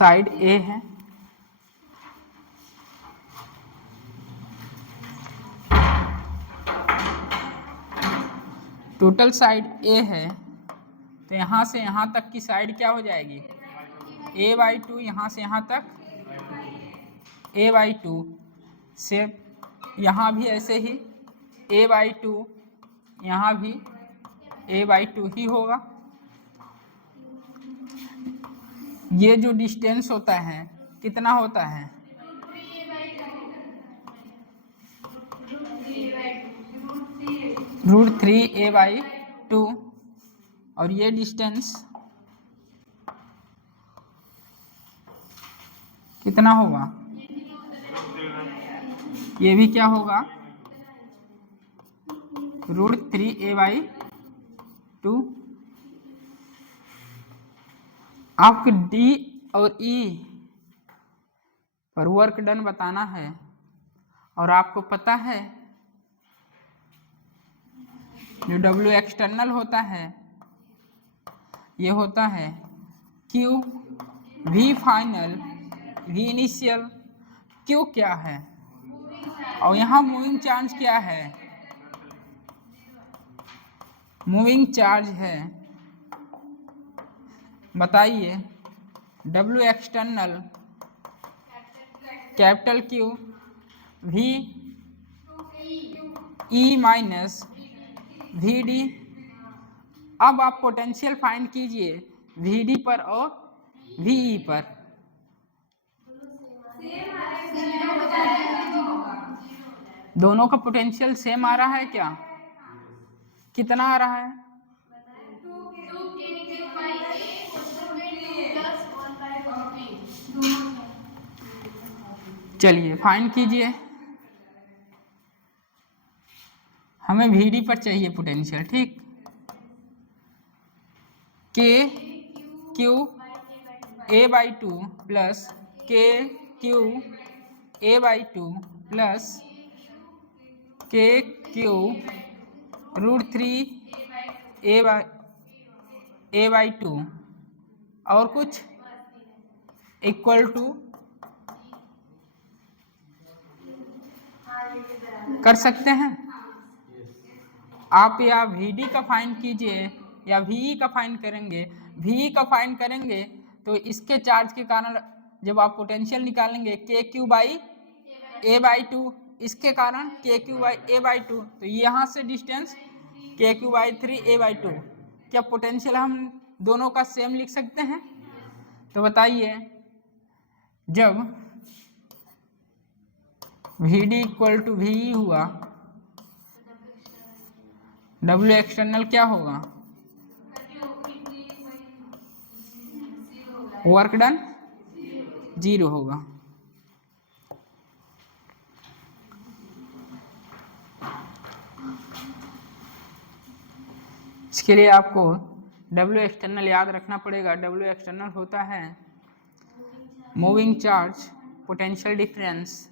Side ए है, total side ए है, तो यहाँ से यहाँ तक की साइड क्या हो जाएगी, a/2, यहाँ से यहाँ तक a/2 से, यहाँ भी ऐसे ही a/2, यहाँ भी a/2 ही होगा। ये जो डिस्टेंस होता है कितना होता है, √3a/2, और ये डिस्टेंस कितना होगा, ये भी क्या होगा, √3a/2। आपको डी और ई पर वर्क डन बताना है, और आपको पता है जो W एक्सटर्नल होता है ये होता है Q V final V initial. Q क्या है और यहाँ मूविंग चार्ज क्या है, मूविंग चार्ज है, बताइए। W external capital Q V E minus VD। अब आप पोटेंशियल फाइंड कीजिए VD पर और VE पर। दोनों का पोटेंशियल सेम आ रहा है क्या, कितना आ रहा है, चलिए फाइंड कीजिए। हमें VD पर चाहिए पोटेंशियल, ठीक। K Q a/2 plus K Q a/2 plus K Q √3a/2 और कुछ इक्वल टू, कर सकते हैं आप, या VD का फाइंड कीजिए या VE का फाइंड करेंगे। VE का फाइंड करेंगे तो इसके चार्ज के कारण जब आप पोटेंशियल निकालेंगे KQ/a/2, इसके कारण KQ/a/2, तो यहाँ से डिस्टेंस KQ/3a/2। क्या पोटेंशियल हम दोनों का सेम लिख सकते हैं, तो बताइए। जब VD इक्वल टू VE हुआ, W एक्सटर्नल क्या होगा, वर्क डन 0 होगा। इसके लिए आपको W एक्सटर्नल याद रखना पड़ेगा। W एक्सटर्नल होता है मूविंग चार्ज पोटेंशियल डिफरेंस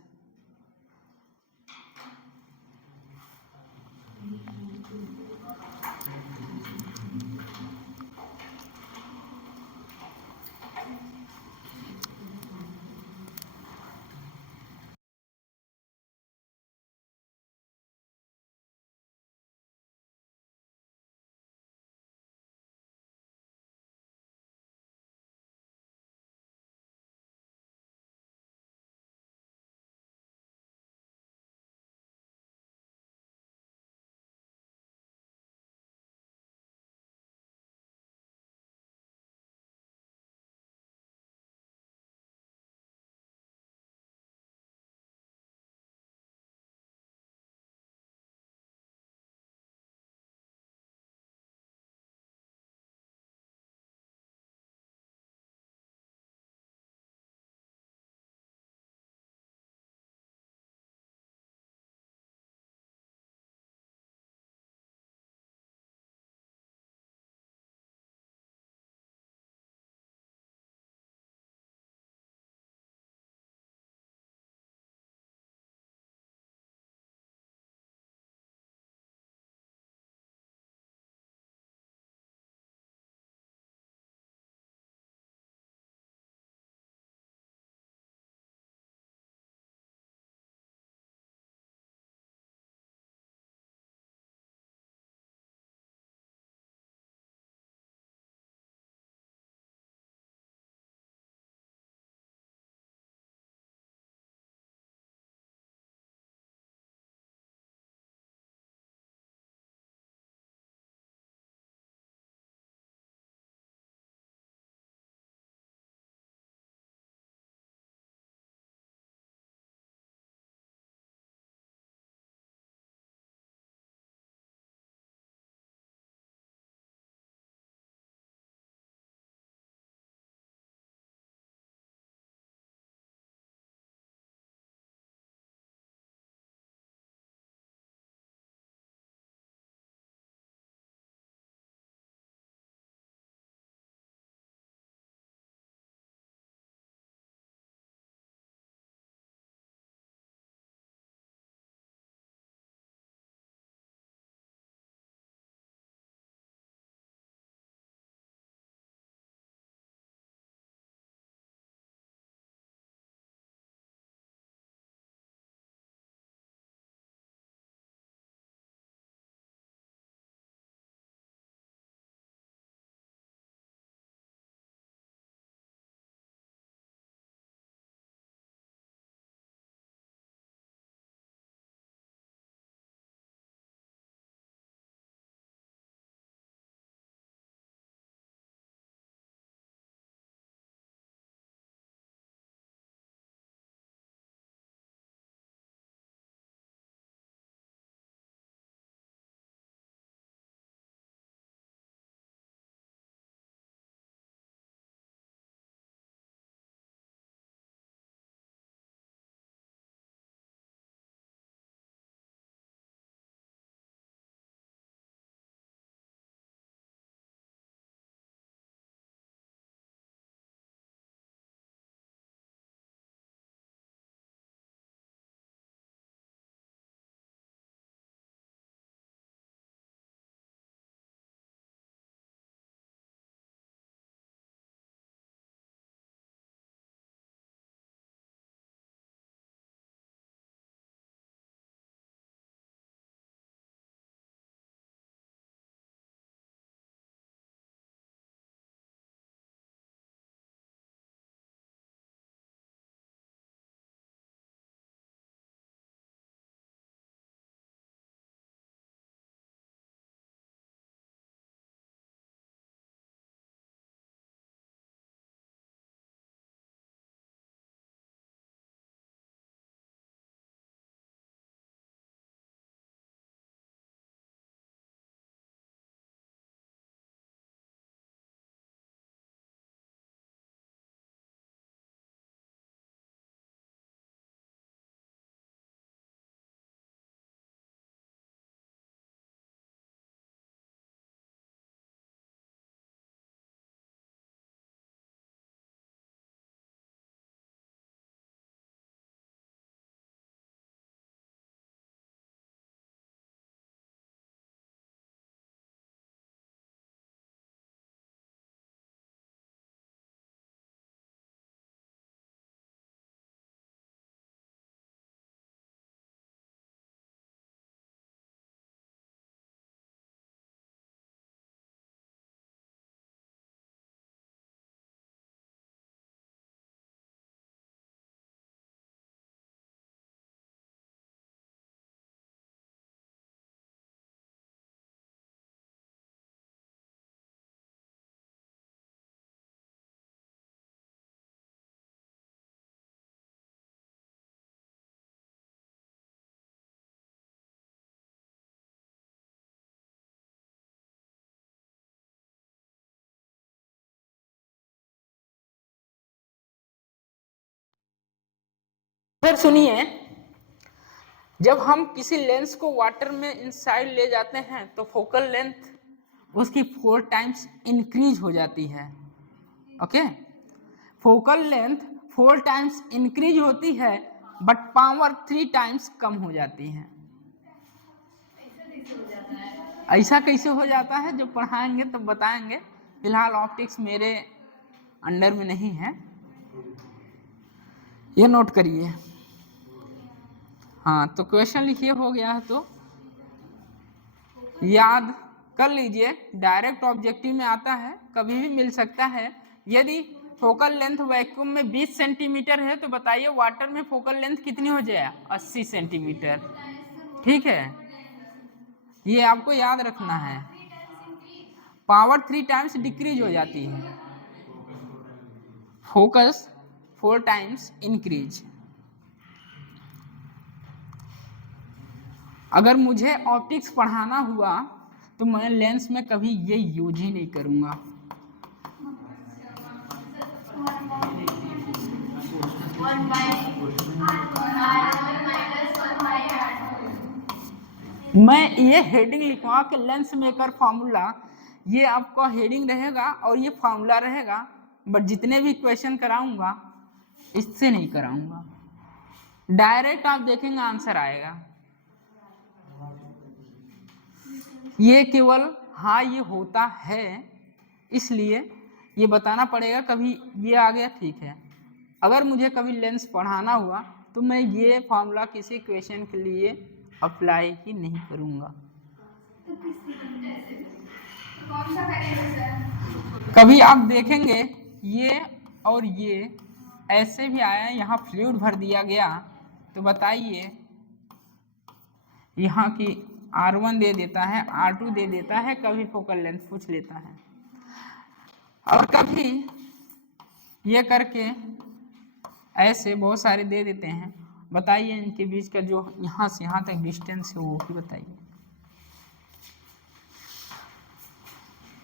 फिर सुनिए, जब हम किसी लेंस को वाटर में इनसाइड ले जाते हैं तो फोकल लेंथ उसकी 4 टाइम्स इंक्रीज हो जाती है। Okay, focal length 4 times increase होती है बट पावर 3 टाइम्स कम हो जाती है। ऐसा कैसे हो जाता है, जब पढ़ाएंगे तब बताएंगे, फिलहाल ऑप्टिक्स मेरे अंडर में नहीं है, ये नोट करिए। हाँ, तो क्वेश्चन लिखिए, हो गया है तो याद कर लीजिए। डायरेक्ट ऑब्जेक्टिव में आता है, कभी भी मिल सकता है। यदि फोकल लेंथ वैक्यूम में 20 सेंटीमीटर है तो बताइए वाटर में फोकल लेंथ कितनी हो जाए? 80 सेंटीमीटर। ठीक है, ये आपको याद रखना है। पावर 3 टाइम्स डिक्रीज हो जाती है, फोकस 4 टाइम्स इंक्रीज। अगर मुझे ऑप्टिक्स पढ़ाना हुआ तो मैं लेंस में कभी ये यूज ही नहीं करूंगा। मैं ये हेडिंग लिखवा के लेंस मेकर फार्मूला, ये आपका हेडिंग रहेगा और ये फार्मूला रहेगा, बट जितने भी क्वेश्चन कराऊंगा इससे नहीं कराऊंगा। डायरेक्ट आप देखेंगे आंसर आएगा। ये केवल हाँ ये होता है इसलिए ये बताना पड़ेगा। कभी ये आ गया, ठीक है। अगर मुझे कभी लेंस पढ़ाना हुआ तो मैं ये फॉर्मूला किसी क्वेश्चन के लिए अप्लाई ही नहीं करूँगा। कभी आप देखेंगे ये और ये ऐसे भी आया, यहाँ फ्लूइड भर दिया गया, तो बताइए यहाँ की R1 दे देता है, R2 दे देता है, कभी फोकल लेंथ पूछ लेता है, और कभी ये करके ऐसे बहुत सारे दे देते हैं। बताइए इनके बीच का जो यहाँ से यहाँ तक डिस्टेंस है वो भी बताइए।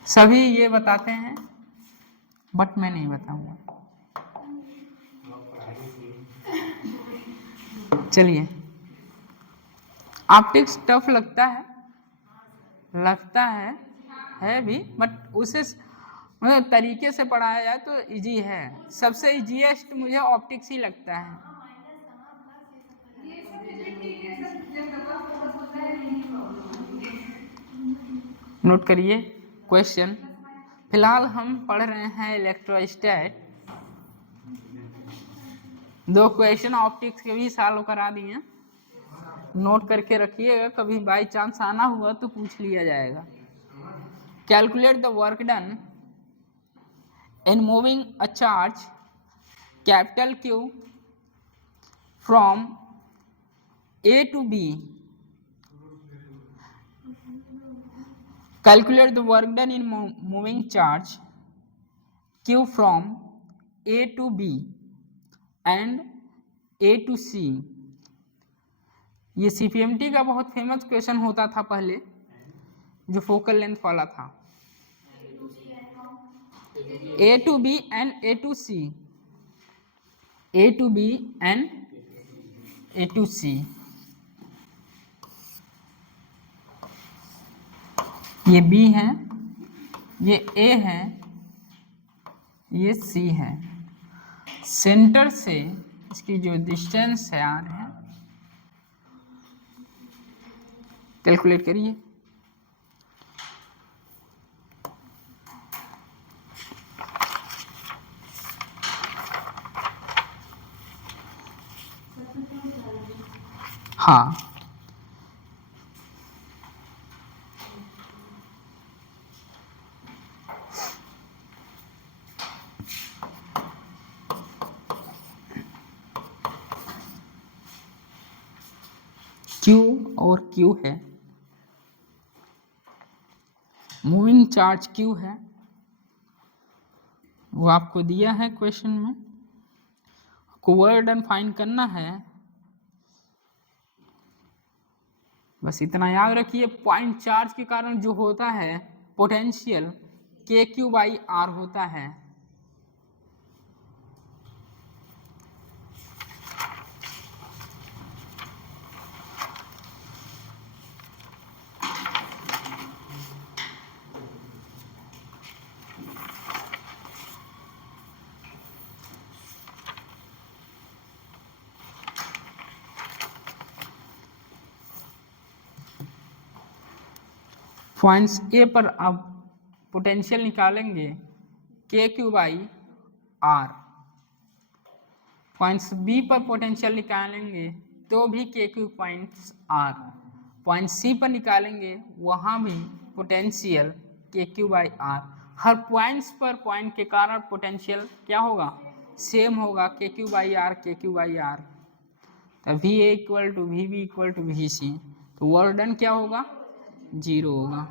सभी ये बताते हैं बट मैं नहीं बताऊंगा। चलिए, ऑप्टिक्स टफ लगता है भी, बट उसे मतलब तरीके से पढ़ाया जाए तो इजी है। सबसे इजीएस्ट मुझे ऑप्टिक्स ही लगता है। नोट करिए क्वेश्चन। फिलहाल हम पढ़ रहे हैं इलेक्ट्रोस्टैट। 2 क्वेश्चन ऑप्टिक्स के भी सॉल्व करा दिए, नोट करके रखिएगा, कभी बाई चांस आना हुआ तो पूछ लिया जाएगा। Calculate the work done in moving a charge capital Q from A to B. Calculate the work done in moving charge Q from A to B and A to C. ये CPMT का बहुत famous question होता था पहले, जो focal length वाला था। A to B and A to C, A to B and A to C। ये B है, ये A है, ये C है। सेंटर से इसकी जो डिस्टेंस है R है, कैलकुलेट करिए। हाँ, Q और Q है, मूविंग चार्ज Q है, वो आपको दिया है क्वेश्चन में, को वर्क डन फाइंड करना है। बस इतना याद रखिए, पॉइंट चार्ज के कारण जो होता है पोटेंशियल KQ/R होता है। पॉइंट्स ए पर अब पोटेंशियल निकालेंगे k Q by are, points B पर पोटेंशियल निकालेंगे तो भी के क्यू पॉइंट्स आर, पॉइंट सी पर निकालेंगे वहाँ भी potential k Q by are. Her points पर पॉइंट के कारण पोटेंशियल क्या होगा, सेम होगा, के क्यू बाई आर, के क्यू बाई आर। तो V A equal to we B equal to we सी, तो वर्क डन क्या होगा, 0 होगा।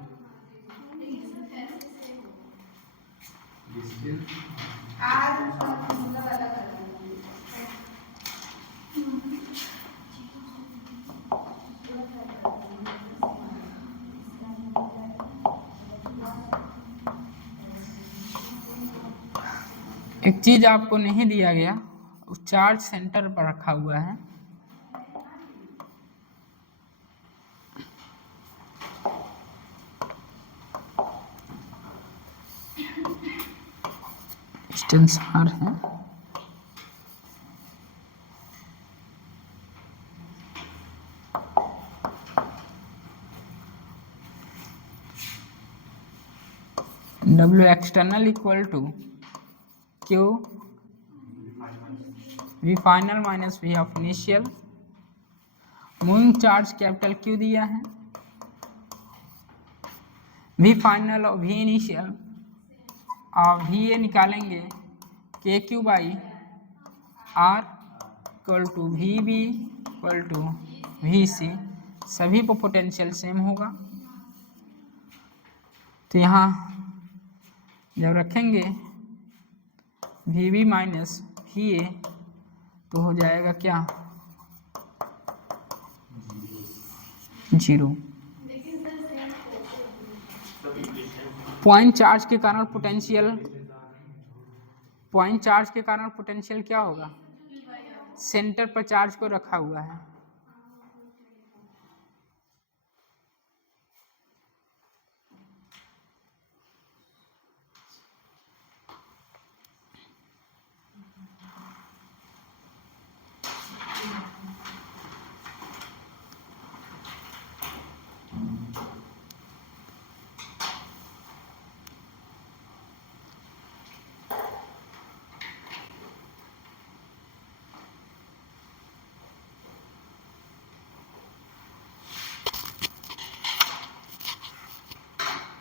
एक चीज आपको नहीं दिया गया, उस चार्ज सेंटर पर रखा हुआ है, डिस्टेंस आर है, W external equal to Q V final minus V of initial. Moving charge capital Q दिया है, V फाइनल और V इनिशियल और VA निकालेंगे k Q by r equal to VB equal to VC, सभी पर potential same होगा। तो यहाँ जब रखेंगे VB माइनस VA तो हो जाएगा क्या, 0। पॉइंट चार्ज के कारण पोटेंशियल, पॉइंट चार्ज के कारण पोटेंशियल क्या होगा, सेंटर पर चार्ज को रखा हुआ है।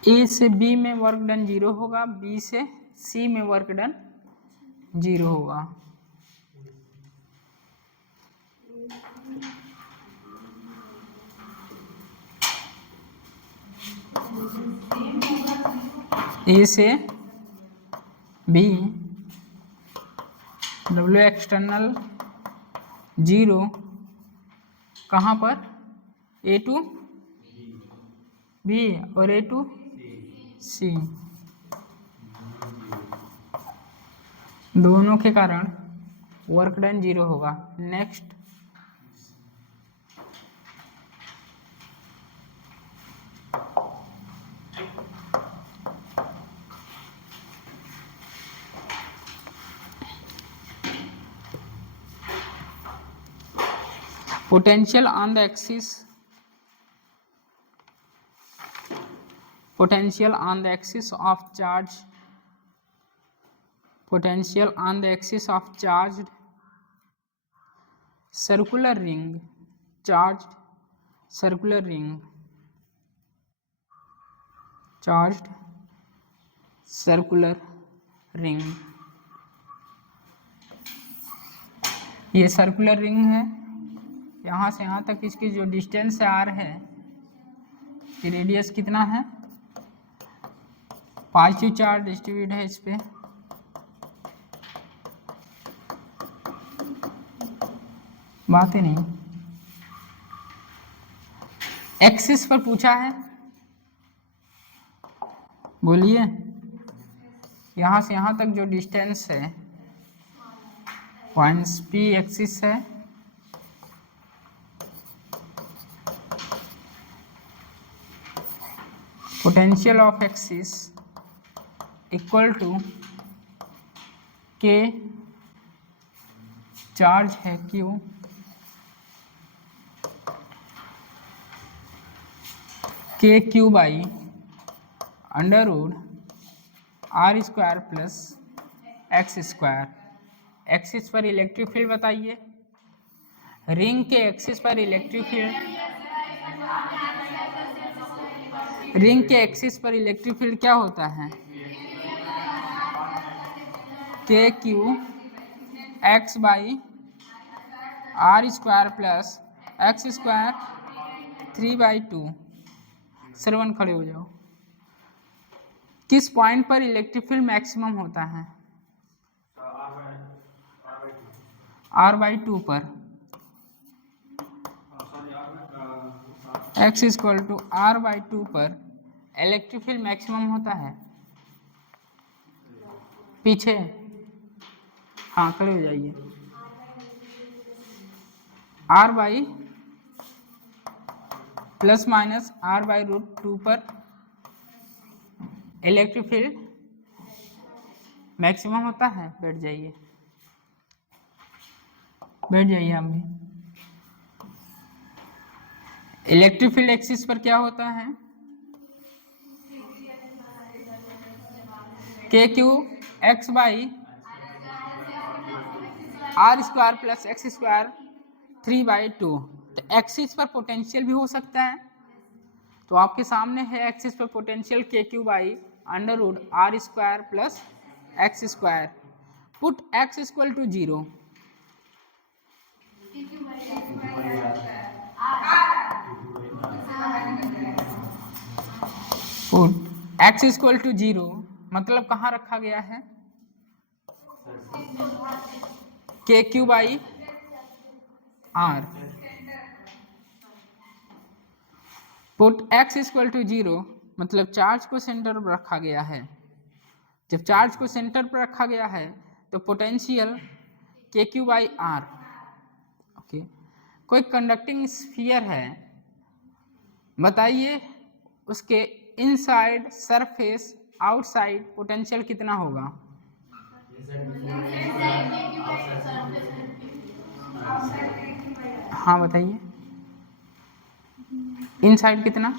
ए से बी में वर्क डन 0 होगा, बी से सी में वर्क डन 0 होगा। ए से बी W एक्सटर्नल 0, कहाँ पर, A टू B और A टू C, दोनों के कारण वर्क डन 0 होगा। Next potential on the axis, potential on the axis of charge, potential on the axis of charged circular ring, charged circular ring, charged circular ring, ये circular ring है, यहाँ से यहाँ तक इसकी जो डिस्टेंस आर है, कि रेडियस कितना है, पॉजिटिव चार्ज डिस्ट्रीब्यूट है इस पे, बात ही नहीं। एक्सिस पर पूछा है, बोलिए, यहाँ से यहाँ तक जो डिस्टेंस है पॉइंट्स P एक्सिस है, potential of axis equal to k charge है Q, k Q by under root are square plus x square. Axis पर इलेक्ट्रिक फील्ड बताइए। रिंग के एक्सिस पर इलेक्ट्रिक फील्ड, रिंग के एक्सिस पर electric field क्या होता है? के Q x by are square plus x square 3/2। Shravan खड़े हो जाओ। किस पॉइंट पर इलेक्ट्रिक फील्ड मैक्सिमम होता है? r/2 पर। x = r/2 पर इलेक्ट्रिक फील्ड मैक्सिमम होता है। पीछे, हाँ खड़े हो जाइए। r/+ r/√2 पर इलेक्ट्रिक फील्ड मैक्सिमम होता है। बैठ जाइए, बैठ जाइए आप भी। इलेक्ट्रिक फील्ड एक्सिस पर क्या होता है? के Q x by are square plus x square 3/2। तो एक्सिस पर पोटेंशियल भी हो सकता है। तो आपके सामने है एक्सिस पर potential k Q by under root are square plus x square. Put x equal to 0। Put x equal to 0 मतलब कहाँ रखा गया है? के Q by r. Put x equal to 0 मतलब चार्ज को सेंटर पर रखा गया है। जब चार्ज को सेंटर पर रखा गया है तो potential k Q by are. Okay, कोई कंडक्टिंग स्फीयर है, बताइए उसके इनसाइड सरफेस आउटसाइड पोटेंशियल कितना होगा? हाँ बताइए, इनसाइड कितना?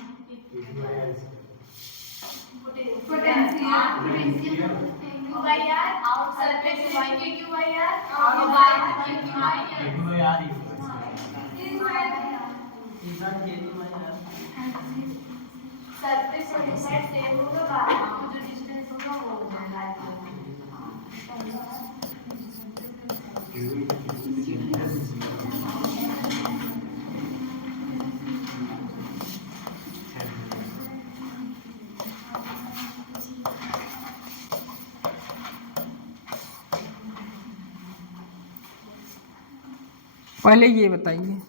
पहले ये बताइए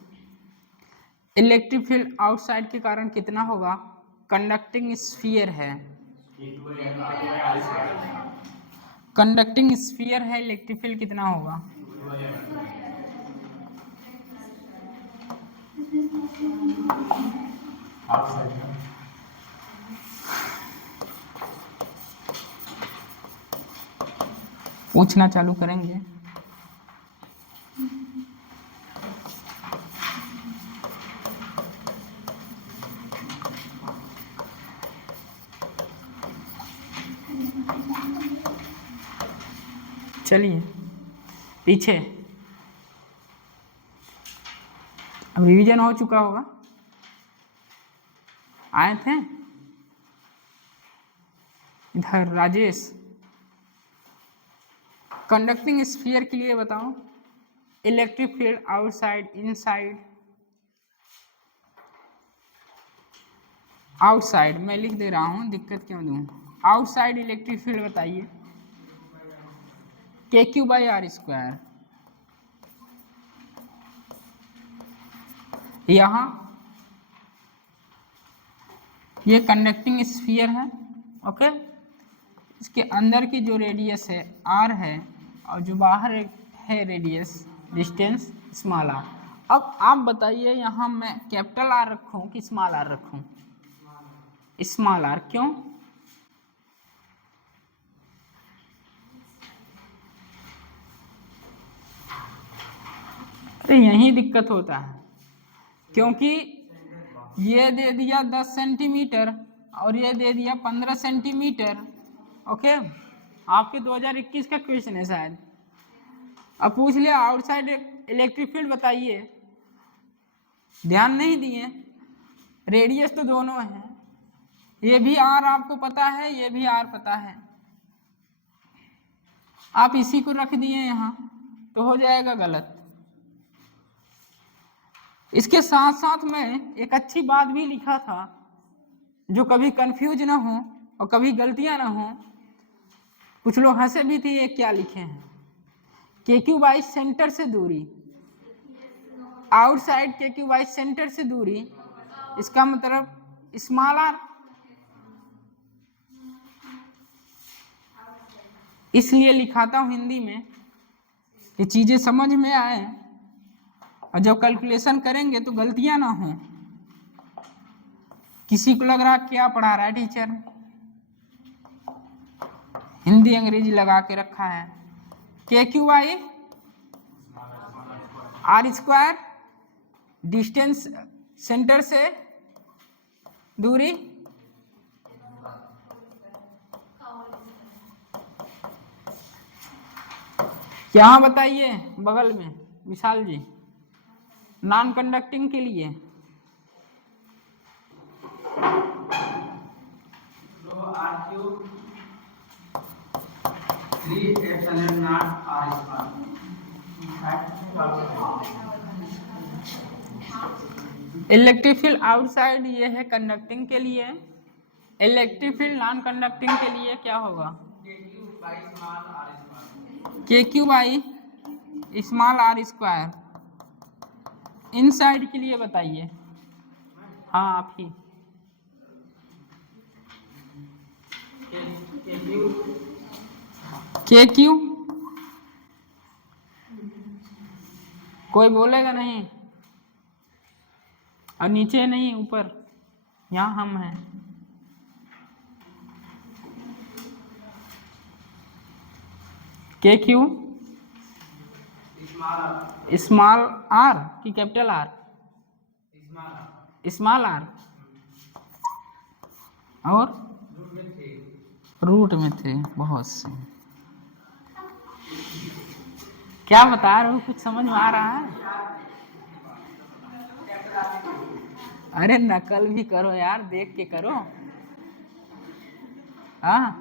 इलेक्ट्रिक फील्ड आउटसाइड के कारण कितना होगा? कंडक्टिंग स्फीयर है, कंडक्टिंग स्फीयर है, इलेक्ट्रिक फील्ड कितना होगा? पूछना चालू करेंगे। चलिए पीछे, अब रिवीजन हो चुका होगा। आए थे इधर राजेश। कंडक्टिंग स्फीयर के लिए बताओ electric field outside inside. Outside मैं लिख दे रहा हूं, दिक्कत क्यों दूं। आउटसाइड इलेक्ट्रिक फील्ड बताइए। के क्यू बाई आर स्क्वायर। यहाँ ये कंडक्टिंग स्फीयर है, ओके। इसके अंदर की जो रेडियस है आर है और जो बाहर है रेडियस डिस्टेंस स्मॉल आर। अब आप बताइए यहाँ मैं कैपिटल आर रखूँ कि स्मॉल आर रखूँ? Small r. क्यों? अरे यही दिक्कत होता है, क्योंकि ये दे दिया 10 सेंटीमीटर और ये दे दिया 15 सेंटीमीटर। ओके, आपके 2021 का क्वेश्चन है शायद। अब पूछ लिया आउटसाइड इलेक्ट्रिक फील्ड बताइए, ध्यान नहीं दिए, रेडियस तो दोनों है, ये भी आर आपको पता है, ये भी आर पता है, आप इसी को रख दिए यहां तो हो जाएगा गलत। इसके साथ साथ मैं एक अच्छी बात भी लिखा था जो कभी कंफ्यूज ना हो और कभी गलतियां ना हो। कुछ लोग हंसे भी थे, ये क्या लिखे हैं, के क्यू बाई सेंटर से दूरी, आउटसाइड के क्यू बाई सेंटर से दूरी, इसका मतलब स्मॉल आर। इसलिए लिखाता हूं हिंदी में कि चीजें समझ में आए और जब कैलकुलेशन करेंगे तो गलतियां ना हो। किसी को लग रहा क्या पढ़ा रहा है टीचर, हिंदी अंग्रेजी लगा के रखा है। के Q by are square, distance centre से दूरी, यहाँ बताइए बगल में विशाल जी, नॉन कंडक्टिंग के लिए इलेक्ट्रिक फील्ड आउटसाइड ये है कंडक्टिंग के लिए, इलेक्ट्रिक फील्ड नॉन कंडक्टिंग के लिए क्या होगा, k Q by small r square. Inside के लिए बताइए, हाँ आप ही, के क्यू, कोई बोलेगा नहीं, और नीचे नहीं ऊपर, यहाँ हम हैं, के क्यू स्मॉल आर की कैपिटल आर, स्मॉल आर, और रूट में थे बहुत से। क्या बता रहे हो, कुछ समझ में आ रहा है? अरे नकल भी करो यार, देख के करो। हाँ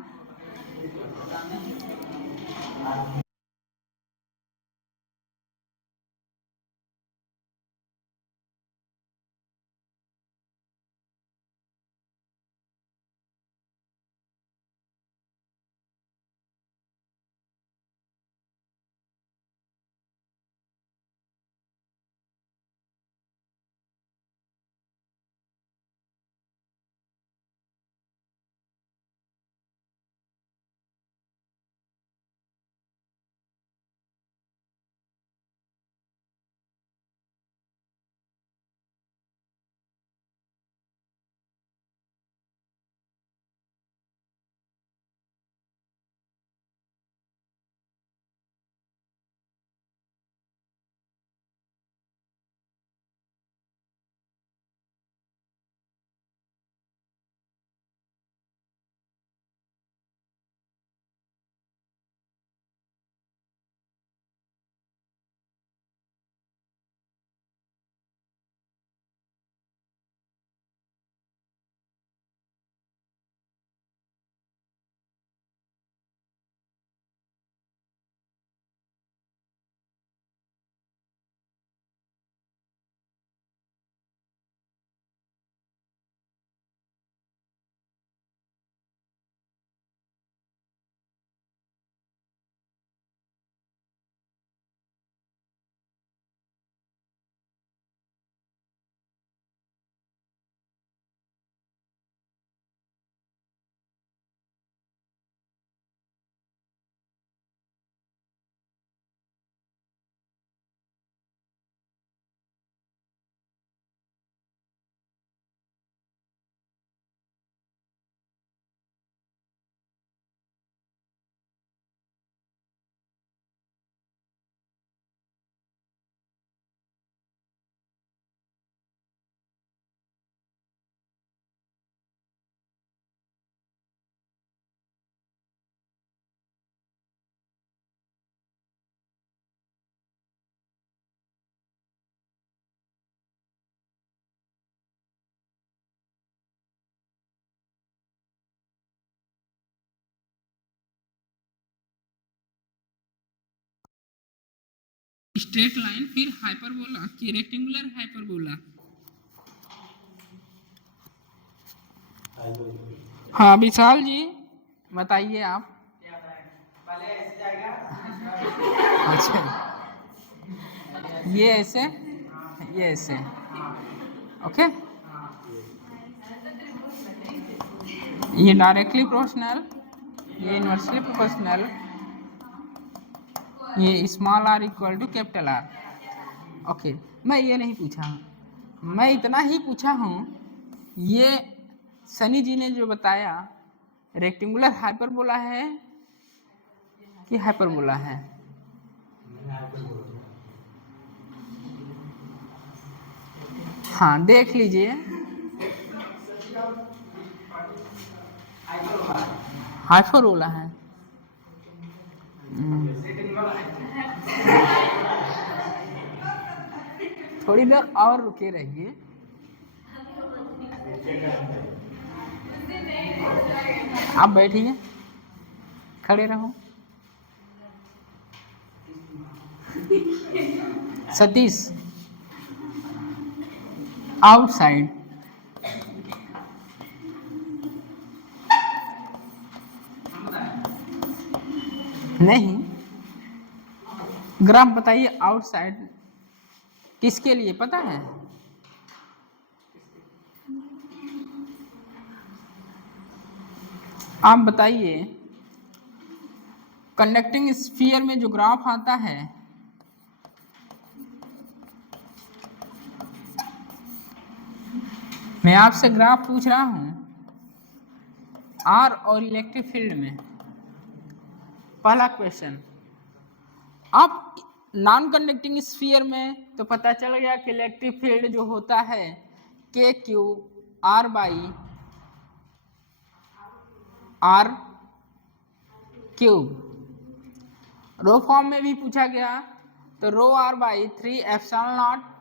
स्ट्रेट लाइन, फिर हाइपरबोला कि रेक्टेंगुलर हाइपरबोला? हाँ विशाल जी बताइए आप। अच्छा ये ऐसे, ये ऐसे, ओके। ये डायरेक्टली प्रोपोर्शनल, ये इनवर्सली प्रोपोर्शनल, ये small r equal to capital r. Okay मैं ये नहीं पूछा, मैं इतना ही पूछा हूँ, ये सनी जी ने जो बताया रेक्टेंगुलर हाइपरबोला है कि हाइपरबोला है? हाँ देख लीजिए, हाइपरबोला है। थोड़ी देर और रुके रहिए। आप बैठिए, खड़े रहो। सतीश आउटसाइड, नहीं ग्राफ बताइए आउटसाइड किसके लिए पता है? आप बताइए, कंडक्टिंग स्फीयर में जो ग्राफ आता है मैं आपसे ग्राफ पूछ रहा हूं आर और इलेक्ट्रिक फील्ड में। पहला क्वेश्चन, आप नॉन कंडक्टिंग स्फीयर में तो पता चल गया कि इलेक्ट्रिक फील्ड जो होता है के Q R by R cube. Rho form में भी पूछा गया तो rho R by 3 epsilon naught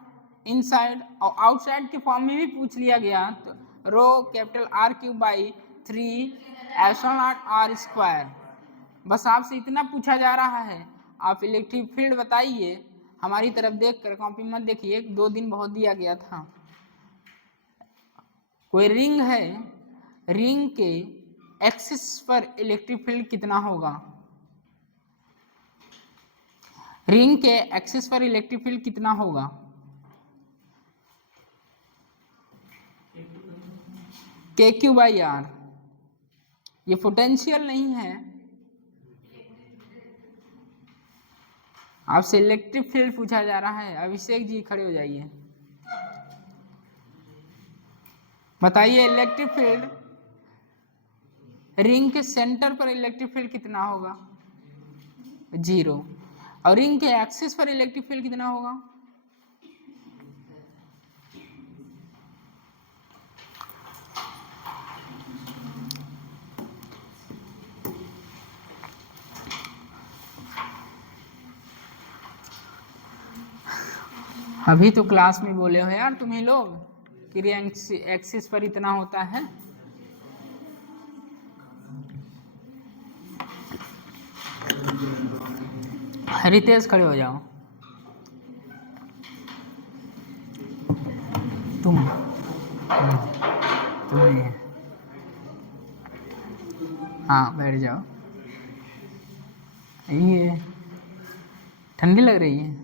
inside, और आउटसाइड के फॉर्म में भी पूछ लिया गया तो rho capital R cube by 3 epsilon naught R square. बस आपसे इतना पूछा जा रहा है, आप इलेक्ट्रिक फील्ड बताइए। हमारी तरफ देख कर, कॉपी मत देखिए, 2 दिन बहुत दिया गया था। कोई रिंग है, रिंग के एक्सिस पर इलेक्ट्रिक फील्ड कितना होगा? रिंग के एक्सिस पर इलेक्ट्रिक फील्ड कितना होगा? K Q by are. ये पोटेंशियल नहीं है, आपसे इलेक्ट्रिक फील्ड पूछा जा रहा है। अभिषेक जी खड़े हो जाइए, बताइए इलेक्ट्रिक फील्ड, रिंग के सेंटर पर इलेक्ट्रिक फील्ड कितना होगा? 0। और रिंग के एक्सिस पर इलेक्ट्रिक फील्ड कितना होगा? अभी तो क्लास में बोले हो यार तुम्हें लोग कि एक्सिस पर इतना होता है। रितेश खड़े हो जाओ, तुम नहीं है, हाँ बैठ जाओ। ये ठंडी लग रही है,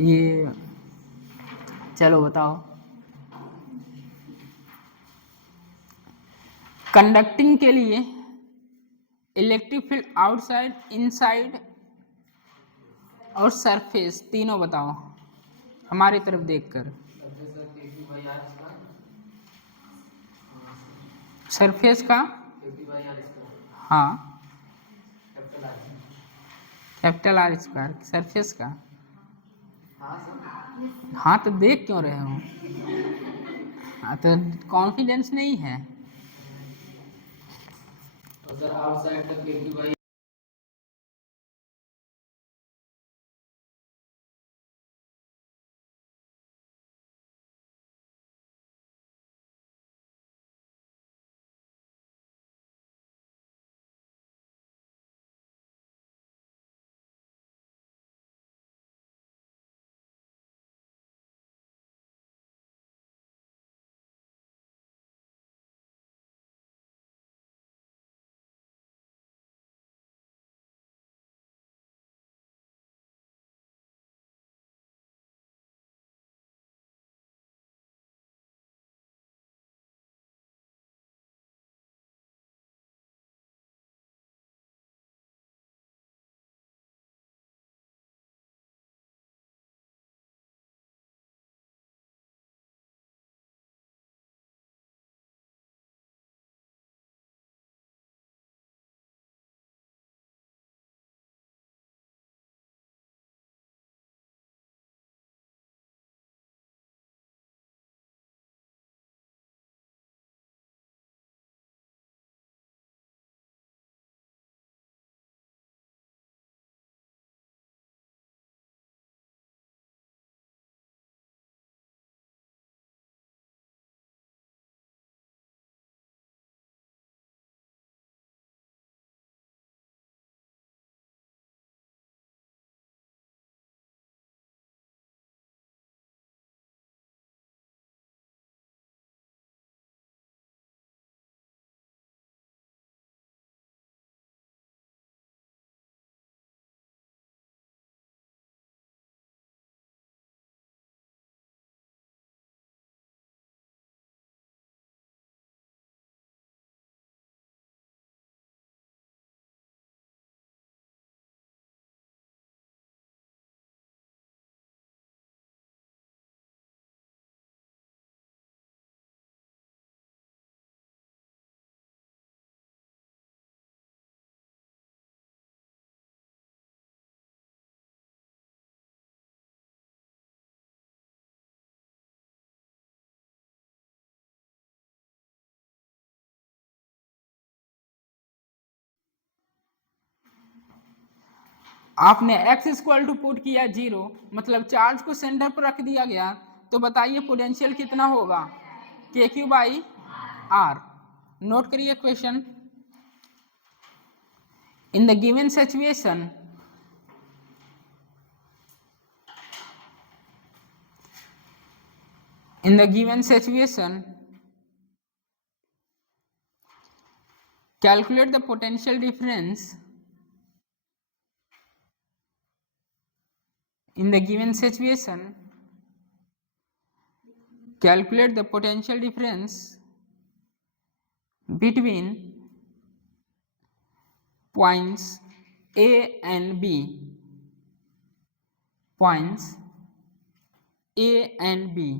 ये चलो बताओ। कंडक्टिंग के लिए इलेक्ट्रिक फील्ड आउटसाइड, इनसाइड और सरफेस तीनों बताओ हमारी तरफ देखकर। सरफेस का, हाँ कैपिटल आर स्क्वायर, सरफेस का। हाँ तो देख क्यों रहे हो? हाँ तो कॉन्फिडेंस नहीं है। आउटसाइड आपने x इक्वल टू पुट किया 0, मतलब चार्ज को सेंटर पर रख दिया गया, तो बताइए पोटेंशियल कितना होगा, KQ बाई R। नोट करिए question. In the given situation calculate the potential difference in the given situation, calculate the potential difference between points A and B, points A and B।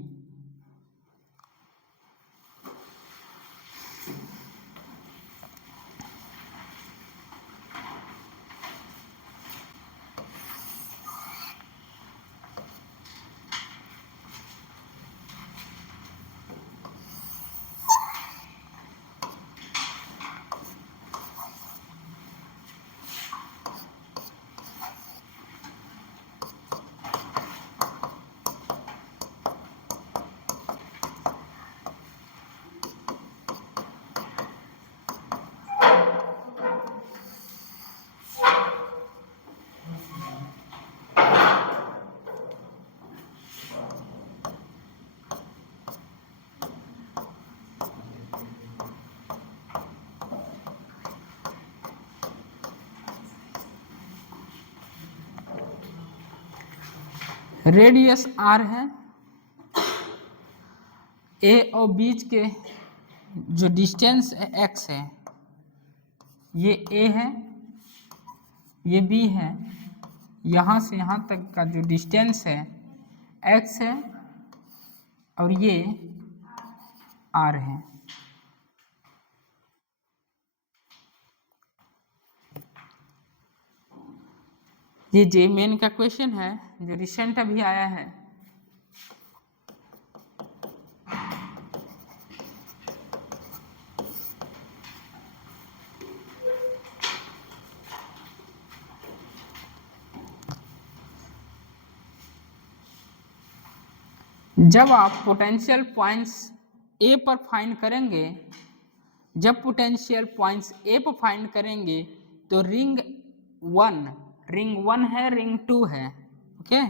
Radius R है, A और बीच के जो distance x है, ये A है, ये B है, यहाँ से यहाँ तक का जो डिस्टेंस है x है, और ये R है। ये जे मेन का क्वेश्चन है जो रिसेंट अभी आया है। जब आप पोटेंशियल पॉइंट्स ए पर फाइंड करेंगे, जब पोटेंशियल पॉइंट्स ए पर फाइंड करेंगे तो रिंग 1 है, रिंग 2 है, ओके,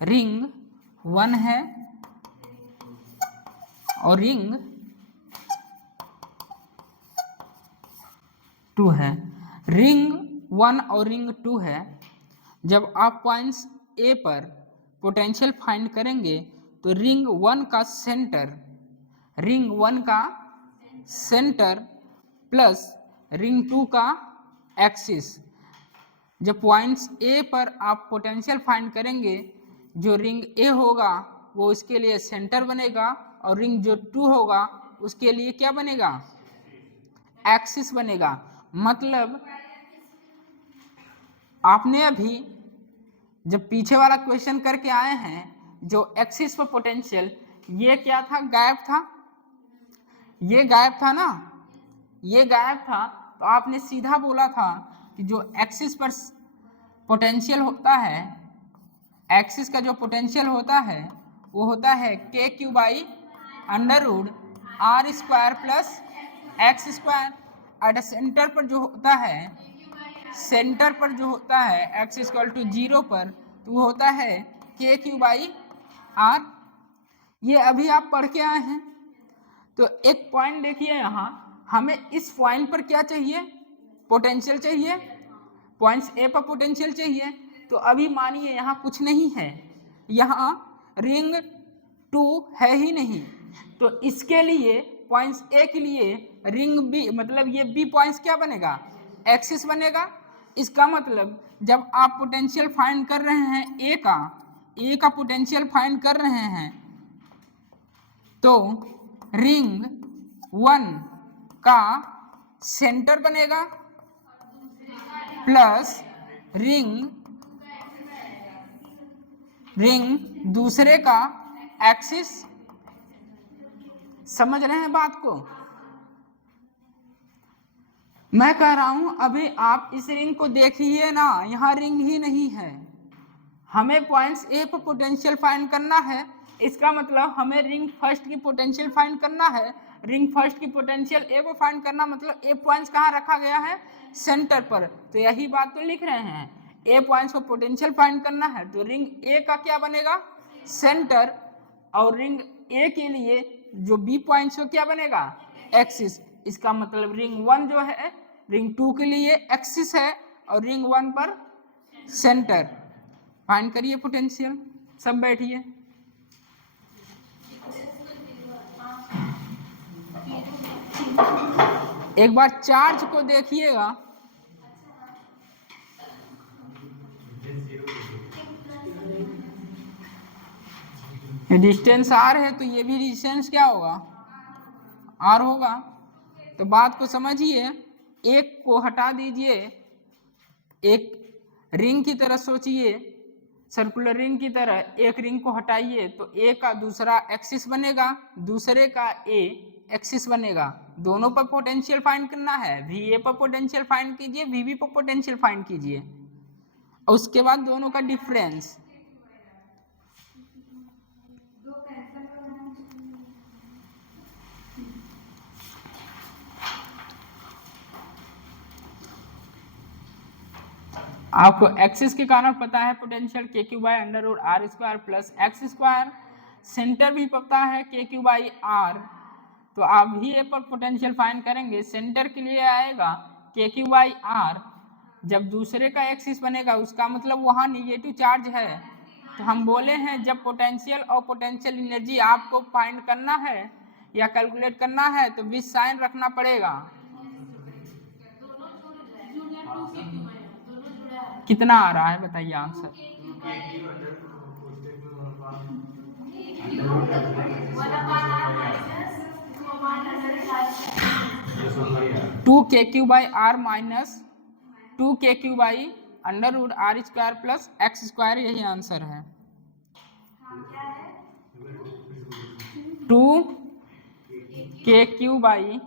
रिंग 1 है और रिंग 2 है। रिंग 1 और रिंग 2 है। जब आप पॉइंट्स ए पर पोटेंशियल फाइंड करेंगे तो रिंग 1 का सेंटर प्लस रिंग 2 का एक्सिस। जब पॉइंट्स ए पर आप पोटेंशियल फाइंड करेंगे, जो रिंग ए होगा वो उसके लिए सेंटर बनेगा और रिंग जो 2 होगा उसके लिए क्या बनेगा, एक्सिस बनेगा। मतलब आपने अभी जब पीछे वाला क्वेश्चन करके आए हैं, जो एक्सिस पर पोटेंशियल, ये क्या था, गायब था, ये गायब था ना, ये गायब था, तो आपने सीधा बोला था कि जो एक्सिस पर पोटेंशियल होता है, एक्सिस का जो पोटेंशियल होता है वो होता है KQ by √R square plus x square. At centre पर जो होता है, सेंटर पर जो होता है x इक्वल टू 0 पर, तो वो होता है KQ बाई R। ये अभी आप पढ़ के आए हैं। तो एक पॉइंट देखिए, यहाँ हमें इस पॉइंट पर क्या चाहिए, पोटेंशियल चाहिए, पॉइंट्स ए पर पोटेंशियल चाहिए। तो अभी मानिए यहाँ कुछ नहीं है, यहाँ रिंग 2 है ही नहीं, तो इसके लिए पॉइंट्स ए के लिए रिंग बी, मतलब ये बी पॉइंट्स क्या बनेगा, एक्सिस बनेगा। इसका मतलब जब आप पोटेंशियल फाइंड कर रहे हैं ए का पोटेंशियल फाइंड कर रहे हैं, तो रिंग 1 का सेंटर बनेगा प्लस रिंग दूसरे का एक्सिस। समझ रहे हैं बात को? मैं कह रहा हूं अभी आप इस रिंग को देखिए ना, यहाँ रिंग ही नहीं है, हमें पॉइंट्स ए पर पोटेंशियल फाइंड करना है। इसका मतलब हमें रिंग फर्स्ट की पोटेंशियल फाइंड करना है। रिंग फर्स्ट की पोटेंशियल ए को फाइंड करना मतलब ए पॉइंट्स कहाँ रखा गया है, सेंटर पर। तो यही बात तो लिख रहे हैं, ए पॉइंट्स पर पोटेंशियल फाइंड करना है, तो रिंग ए का क्या बनेगा, सेंटर, और रिंग ए के लिए जो बी पॉइंट्स हो क्या बनेगा, एक्सिस। इसका मतलब रिंग 1 जो है रिंग 2 के लिए एक्सिस है और रिंग 1 पर सेंटर। फाइंड करिए पोटेंशियल, सब बैठिए। एक बार चार्ज को देखिएगा, डिस्टेंस आर है तो ये भी डिस्टेंस क्या होगा, आर होगा। तो बात को समझिए, एक को हटा दीजिए, एक रिंग की तरह सोचिए, सर्कुलर रिंग की तरह एक रिंग को हटाइए तो ए का दूसरा एक्सिस बनेगा, दूसरे का ए एक्सिस बनेगा। दोनों पर पोटेंशियल फाइंड करना है, वी ए पर पोटेंशियल फाइंड कीजिए, वी बी पर पोटेंशियल फाइंड कीजिए, और उसके बाद दोनों का डिफरेंस। आपको एक्सिस के कारण पता है potential k Q by under root are square plus x square, centre भी पता है के क्यू बाई आर। तो आप भी ए पर पोटेंशियल फाइंड करेंगे, सेंटर के लिए आएगा के क्यू बाई आर। जब दूसरे का एक्सिस बनेगा उसका मतलब वहाँ निगेटिव चार्ज है। तो हम बोले हैं जब पोटेंशियल और पोटेंशियल एनर्जी आपको फाइंड करना है या कैलकुलेट करना है तो विथ साइन रखना पड़ेगा। कितना आ रहा है बताइए answer. 2 k Q by are minus 2 k Q by under root are square plus x square, यही आंसर है। 2 k Q by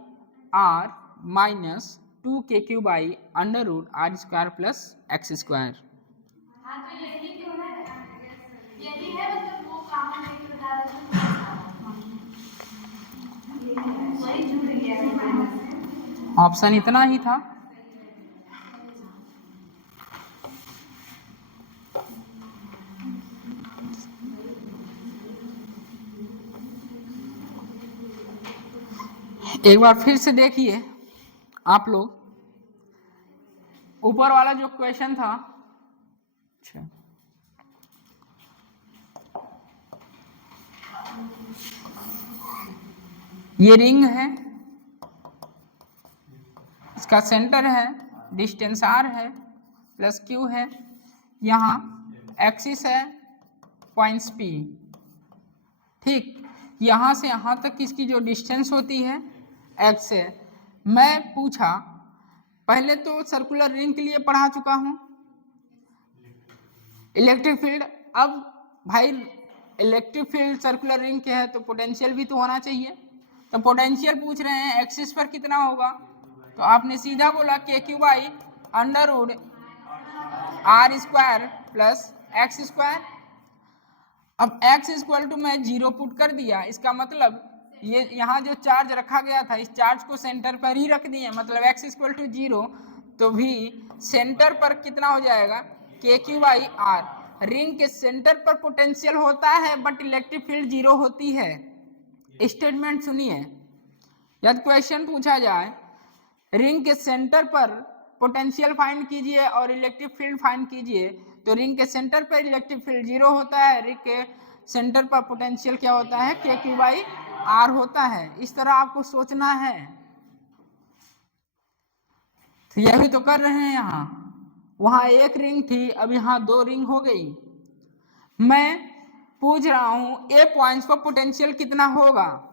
are minus 2 k Q by under root are square plus x square. Option इतना ही था। एक बार फिर से देखिए आप लोग, ऊपर वाला जो क्वेश्चन था, अच्छा ये रिंग है, इसका सेंटर है, डिस्टेंस आर है, प्लस क्यू है, यहाँ एक्सिस है, पॉइंट्स पी, ठीक। यहाँ से यहाँ तक इसकी जो डिस्टेंस होती है एक्स है। मैं पूछा, पहले तो सर्कुलर रिंग के लिए पढ़ा चुका हूँ इलेक्ट्रिक फील्ड। अब भाई इलेक्ट्रिक फील्ड सर्कुलर रिंग के है तो पोटेंशियल भी तो होना चाहिए। तो पोटेंशियल पूछ रहे हैं एक्सिस पर कितना होगा, तो आपने सीधा बोला k Q by under root are square plus x square. अब x इक्वल टू मैं 0 पुट कर दिया, इसका मतलब ये यहाँ जो चार्ज रखा गया था इस चार्ज को सेंटर पर ही रख दिए, मतलब x इक्वल टू 0। तो भी सेंटर पर कितना हो जाएगा, K Q by are. Ring के सेंटर पर पोटेंशियल होता है बट इलेक्ट्रिक फील्ड 0 होती है। स्टेटमेंट सुनिए, यदि क्वेश्चन पूछा जाए रिंग के सेंटर पर पोटेंशियल फाइंड कीजिए और इलेक्ट्रिक फील्ड फाइंड कीजिए, तो रिंग के सेंटर पर इलेक्ट्रिक फील्ड 0 होता है, रिंग के सेंटर पर पोटेंशियल क्या होता है, के क्यू बाई आर होता है। इस तरह आपको सोचना है। तो यही तो कर रहे हैं यहाँ, वहाँ एक रिंग थी अब यहाँ 2 रिंग हो गई। मैं पूछ रहा हूँ ए पॉइंट्स पर पोटेंशियल कितना होगा।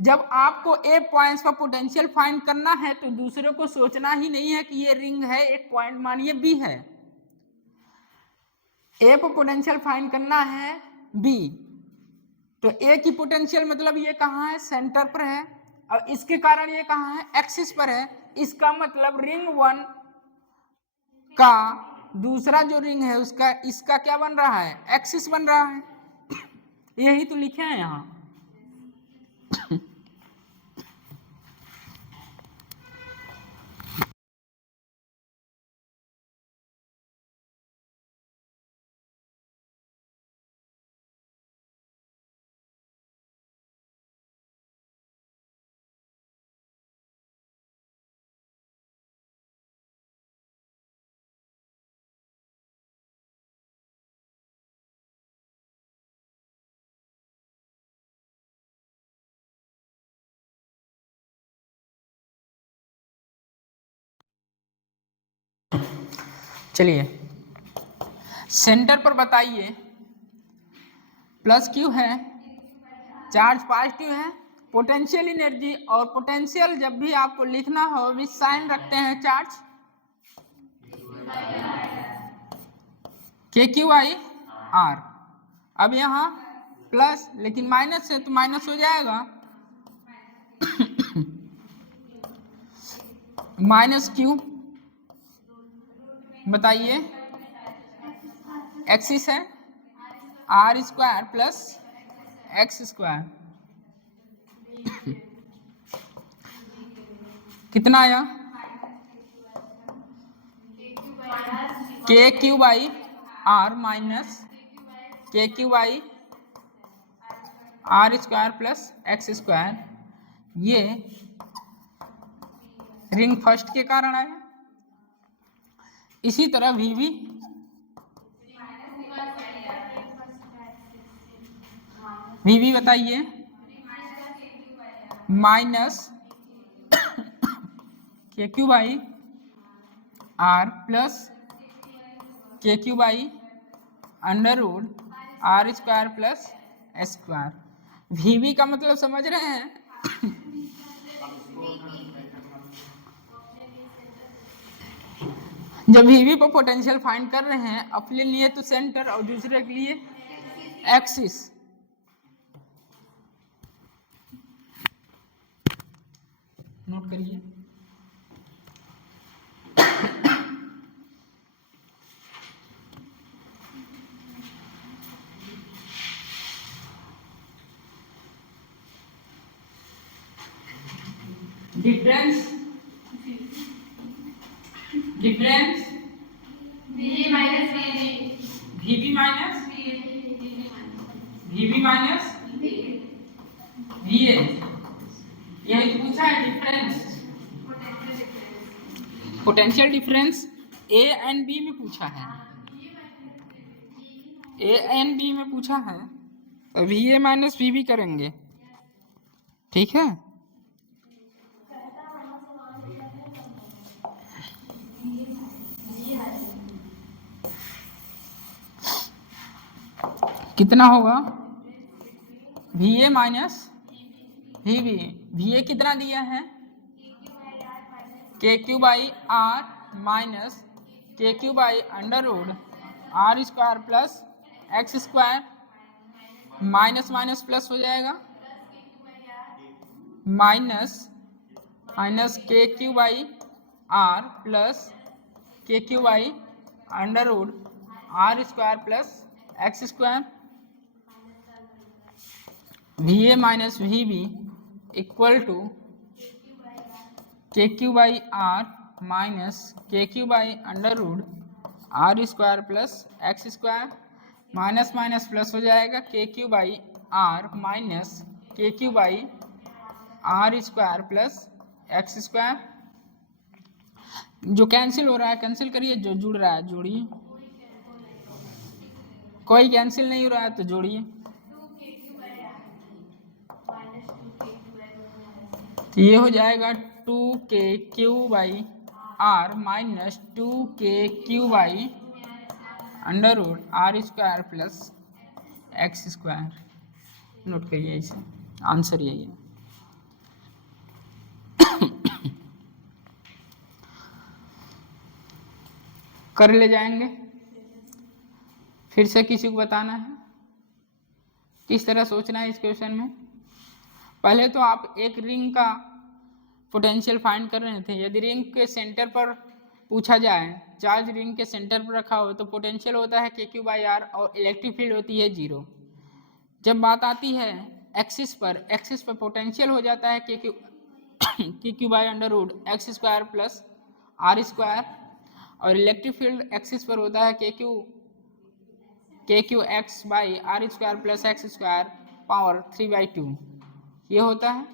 जब आपको ए पॉइंट्स पर पोटेंशियल फाइंड करना है तो दूसरे को सोचना ही नहीं है कि ये रिंग है, एक पॉइंट मानिए बी है, ए पर पोटेंशियल फाइंड करना है बी। तो ए की पोटेंशियल मतलब ये कहाँ है, सेंटर पर है, और इसके कारण ये कहाँ है, एक्सिस पर है, इसका मतलब रिंग 1 का दूसरा जो रिंग है उसका इसका क्या बन रहा है, एक्सिस बन रहा है। यही तो लिखे हैं यहाँ। चलिए सेंटर पर बताइए, प्लस क्यू है, चार्ज पॉजिटिव है, पोटेंशियल एनर्जी, और पोटेंशियल जब भी आपको लिखना हो विच साइन रखते हैं चार्ज, के क्यू आई आर। अब यहाँ प्लस लेकिन माइनस है तो माइनस हो जाएगा, माइनस क्यू बताइए, एक्सिस है r square plus x square, कितना आया, k Q by are minus के Q by are square plus x square. ये रिंग फर्स्ट के कारण आया। इसी तरह वी भी बताइए, माइनस के Q by are plus k Q by under root are square plus s square. V का मतलब समझ रहे हैं? जब वी पर पोटेंशियल फाइंड कर रहे हैं, अपने लिए तो सेंटर और दूसरे के लिए एक्सिस। नोट करिए, डिफरेंस वीबी माइनस वीए, यही तो पूछा है difference, potential difference A and B में पूछा है, ए एंड बी में पूछा है, तो वीए माइनस वीबी करेंगे, ठीक है। कितना होगा, V A minus V B. V A कितना दिया है, के क्यू बाई आर माइनस के Q by under root are square plus x square, minus minus plus हो जाएगा, माइनस के Q by are plus k Q by under root are square plus x square. V A minus V B equal to के Q by are minus के Q by under root are square plus x square, minus minus plus हो जाएगा, K Q by are minus के Q by are square plus x square. जो cancel हो रहा है cancel करिए, जो जुड़ रहा है जोड़िए, कोई कैंसिल नहीं हो रहा है तो जोड़िए। तो ये हो जाएगा 2k Q by are minus 2k Q by under root are square plus x square. Note करिए इसे, आंसर यही है। कर ले जाएंगे, फिर से किसी को बताना है किस तरह सोचना है इस क्वेश्चन में। पहले तो आप एक रिंग का पोटेंशियल फाइंड कर रहे थे। यदि रिंग के सेंटर पर पूछा जाए, चार्ज रिंग के सेंटर पर रखा हो तो पोटेंशियल होता है KQ/R और इलेक्ट्रिक फील्ड होती है 0। जब बात आती है एक्सिस पर पोटेंशियल हो जाता है KQ/√x² प्लस R² और इलेक्ट्रिक फील्ड एक्सिस पर होता है KQX/R² प्लस x² पावर 3/2। ये होता है।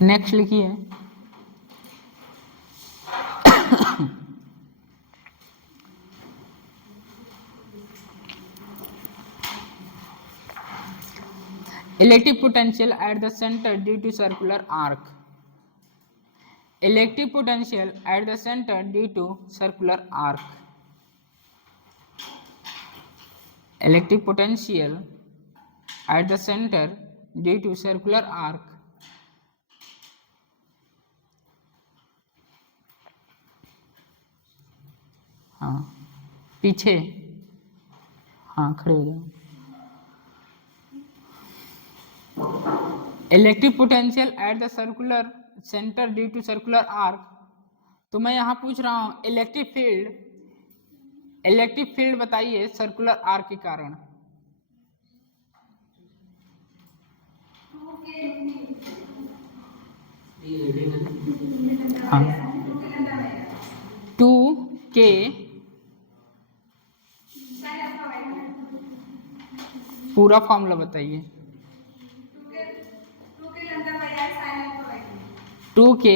नेक्स्ट लिखिए electric potential at the centre due to circular arc. Electric potential at the centre due to circular arc. Electric potential at the centre due to circular arc. हाँ पीछे, हाँ खड़े हो जाओ। Electric potential at the circular centre due to circular arc. तो मैं यहाँ पूछ रहा हूँ इलेक्ट्रिक फील्ड बताइए सर्कुलर आर्क के कारण। हाँ 2K पूरा फॉर्मूला बताइए। 2K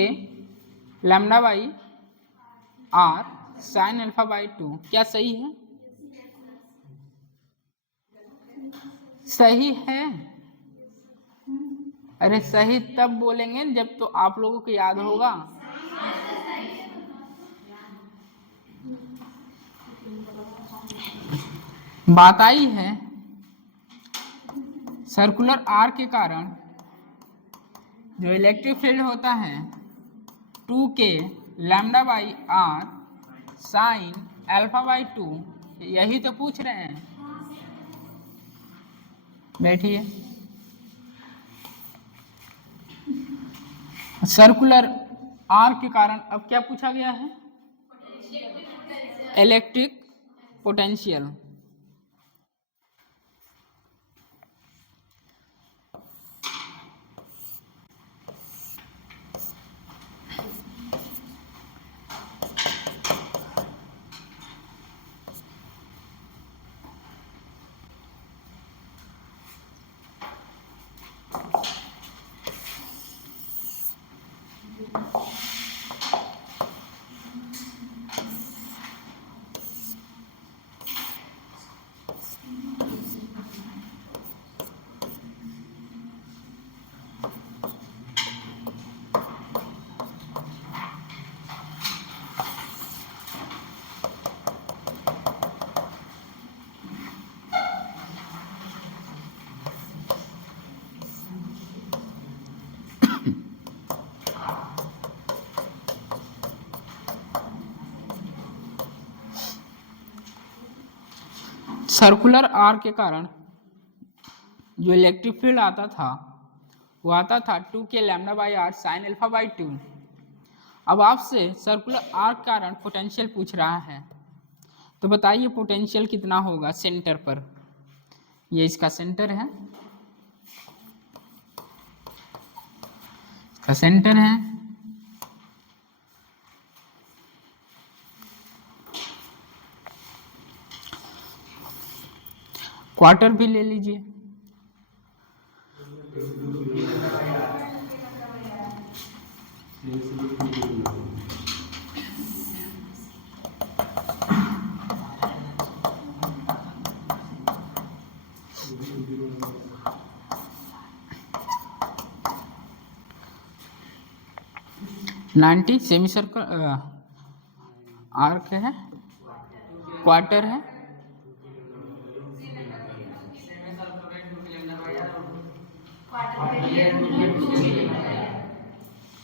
λ/R sin α/2 क्या सही है? सही है। अरे सही तब बोलेंगे जब तो आप लोगों को याद होगा। बात आई है सर्कुलर आर्क के कारण जो इलेक्ट्रिक फील्ड होता है 2K λ/R sin α/2, यही तो पूछ रहे हैं। बैठिए। सर्कुलर आर्क के कारण अब क्या पूछा गया है? Electric potential. सर्कुलर आर्क के कारण जो इलेक्ट्रिक फील्ड आता था वो आता था 2K λ/R sin α/2। अब आपसे सर्कुलर आर्क के कारण पोटेंशियल पूछ रहा है, तो बताइए पोटेंशियल कितना होगा सेंटर पर। ये इसका सेंटर है, इसका सेंटर है। क्वार्टर भी ले लीजिए। नाइन्टी सेमी सर्कल आर्क है, क्वार्टर है।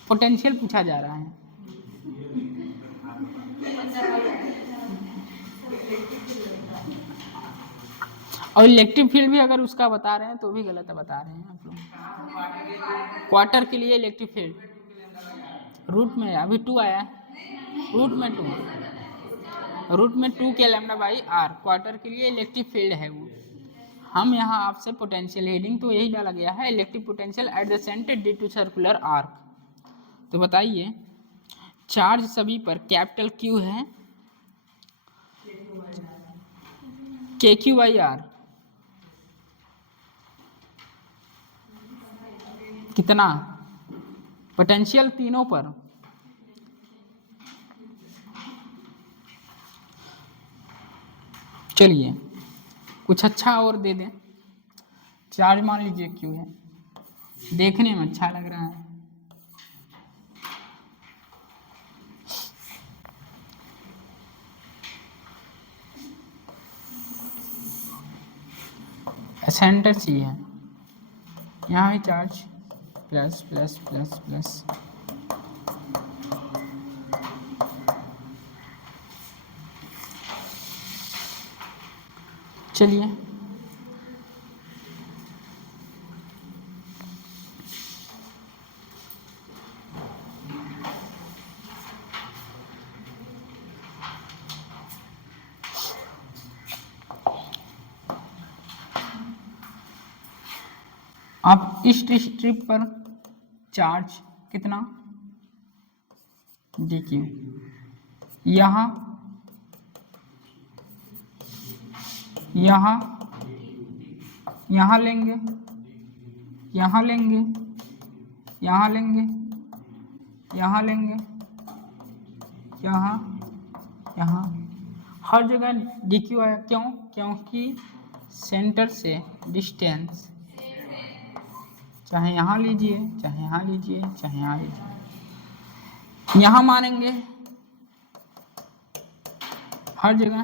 पोटेंशियल पूछा जा रहा है। और इलेक्ट्रिक फील्ड भी अगर उसका बता रहे हैं तो भी गलत बता रहे हैं आप लोग। क्वार्टर के लिए इलेक्ट्रिक फील्ड रूट में अभी 2 आया है, रूट में 2 के लैम्डा बाई आर क्वार्टर के लिए इलेक्ट्रिक फील्ड है वो। हम यहाँ आपसे पोटेंशियल हेडिंग तो यही डाला गया है, electric potential at the centre due to circular arc. तो बताइए चार्ज सभी पर कैपिटल क्यू है, के क्यू बाई आर कितना पोटेंशियल तीनों पर। चलिए कुछ अच्छा और दे दें। चार्ज मान लीजिए क्यू है, देखने में अच्छा लग रहा है, सेंटर सी है, यहाँ है charge plus plus plus plus. चलिए अब इस स्ट्रिप पर चार्ज कितना डी क्यू, यहाँ यहाँ यहाँ लेंगे, यहाँ लेंगे, यहाँ लेंगे, यहाँ लेंगे, यहाँ यहाँ हर जगह डी क्यू आया। क्यों? क्योंकि सेंटर से डिस्टेंस चाहे यहाँ लीजिए, चाहे यहाँ लीजिए, चाहे यहाँ लीजिए, यहाँ मानेंगे हर जगह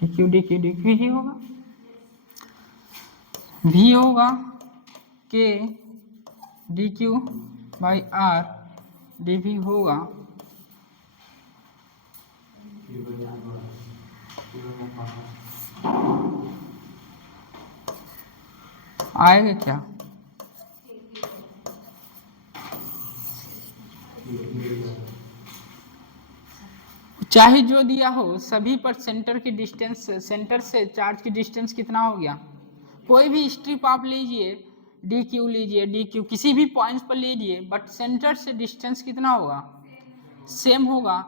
डी क्यू ही होगा, भी होगा के D Q by R D भी होगा आएगा क्या? चाहे जो दिया हो सभी पर सेंटर की डिस्टेंस, सेंटर से चार्ज की डिस्टेंस कितना हो गया। कोई भी स्ट्रिप आप लीजिए, डी क्यू लीजिए, डी क्यू किसी भी पॉइंट्स पर लीजिए, बट सेंटर से डिस्टेंस कितना होगा, सेम होगा।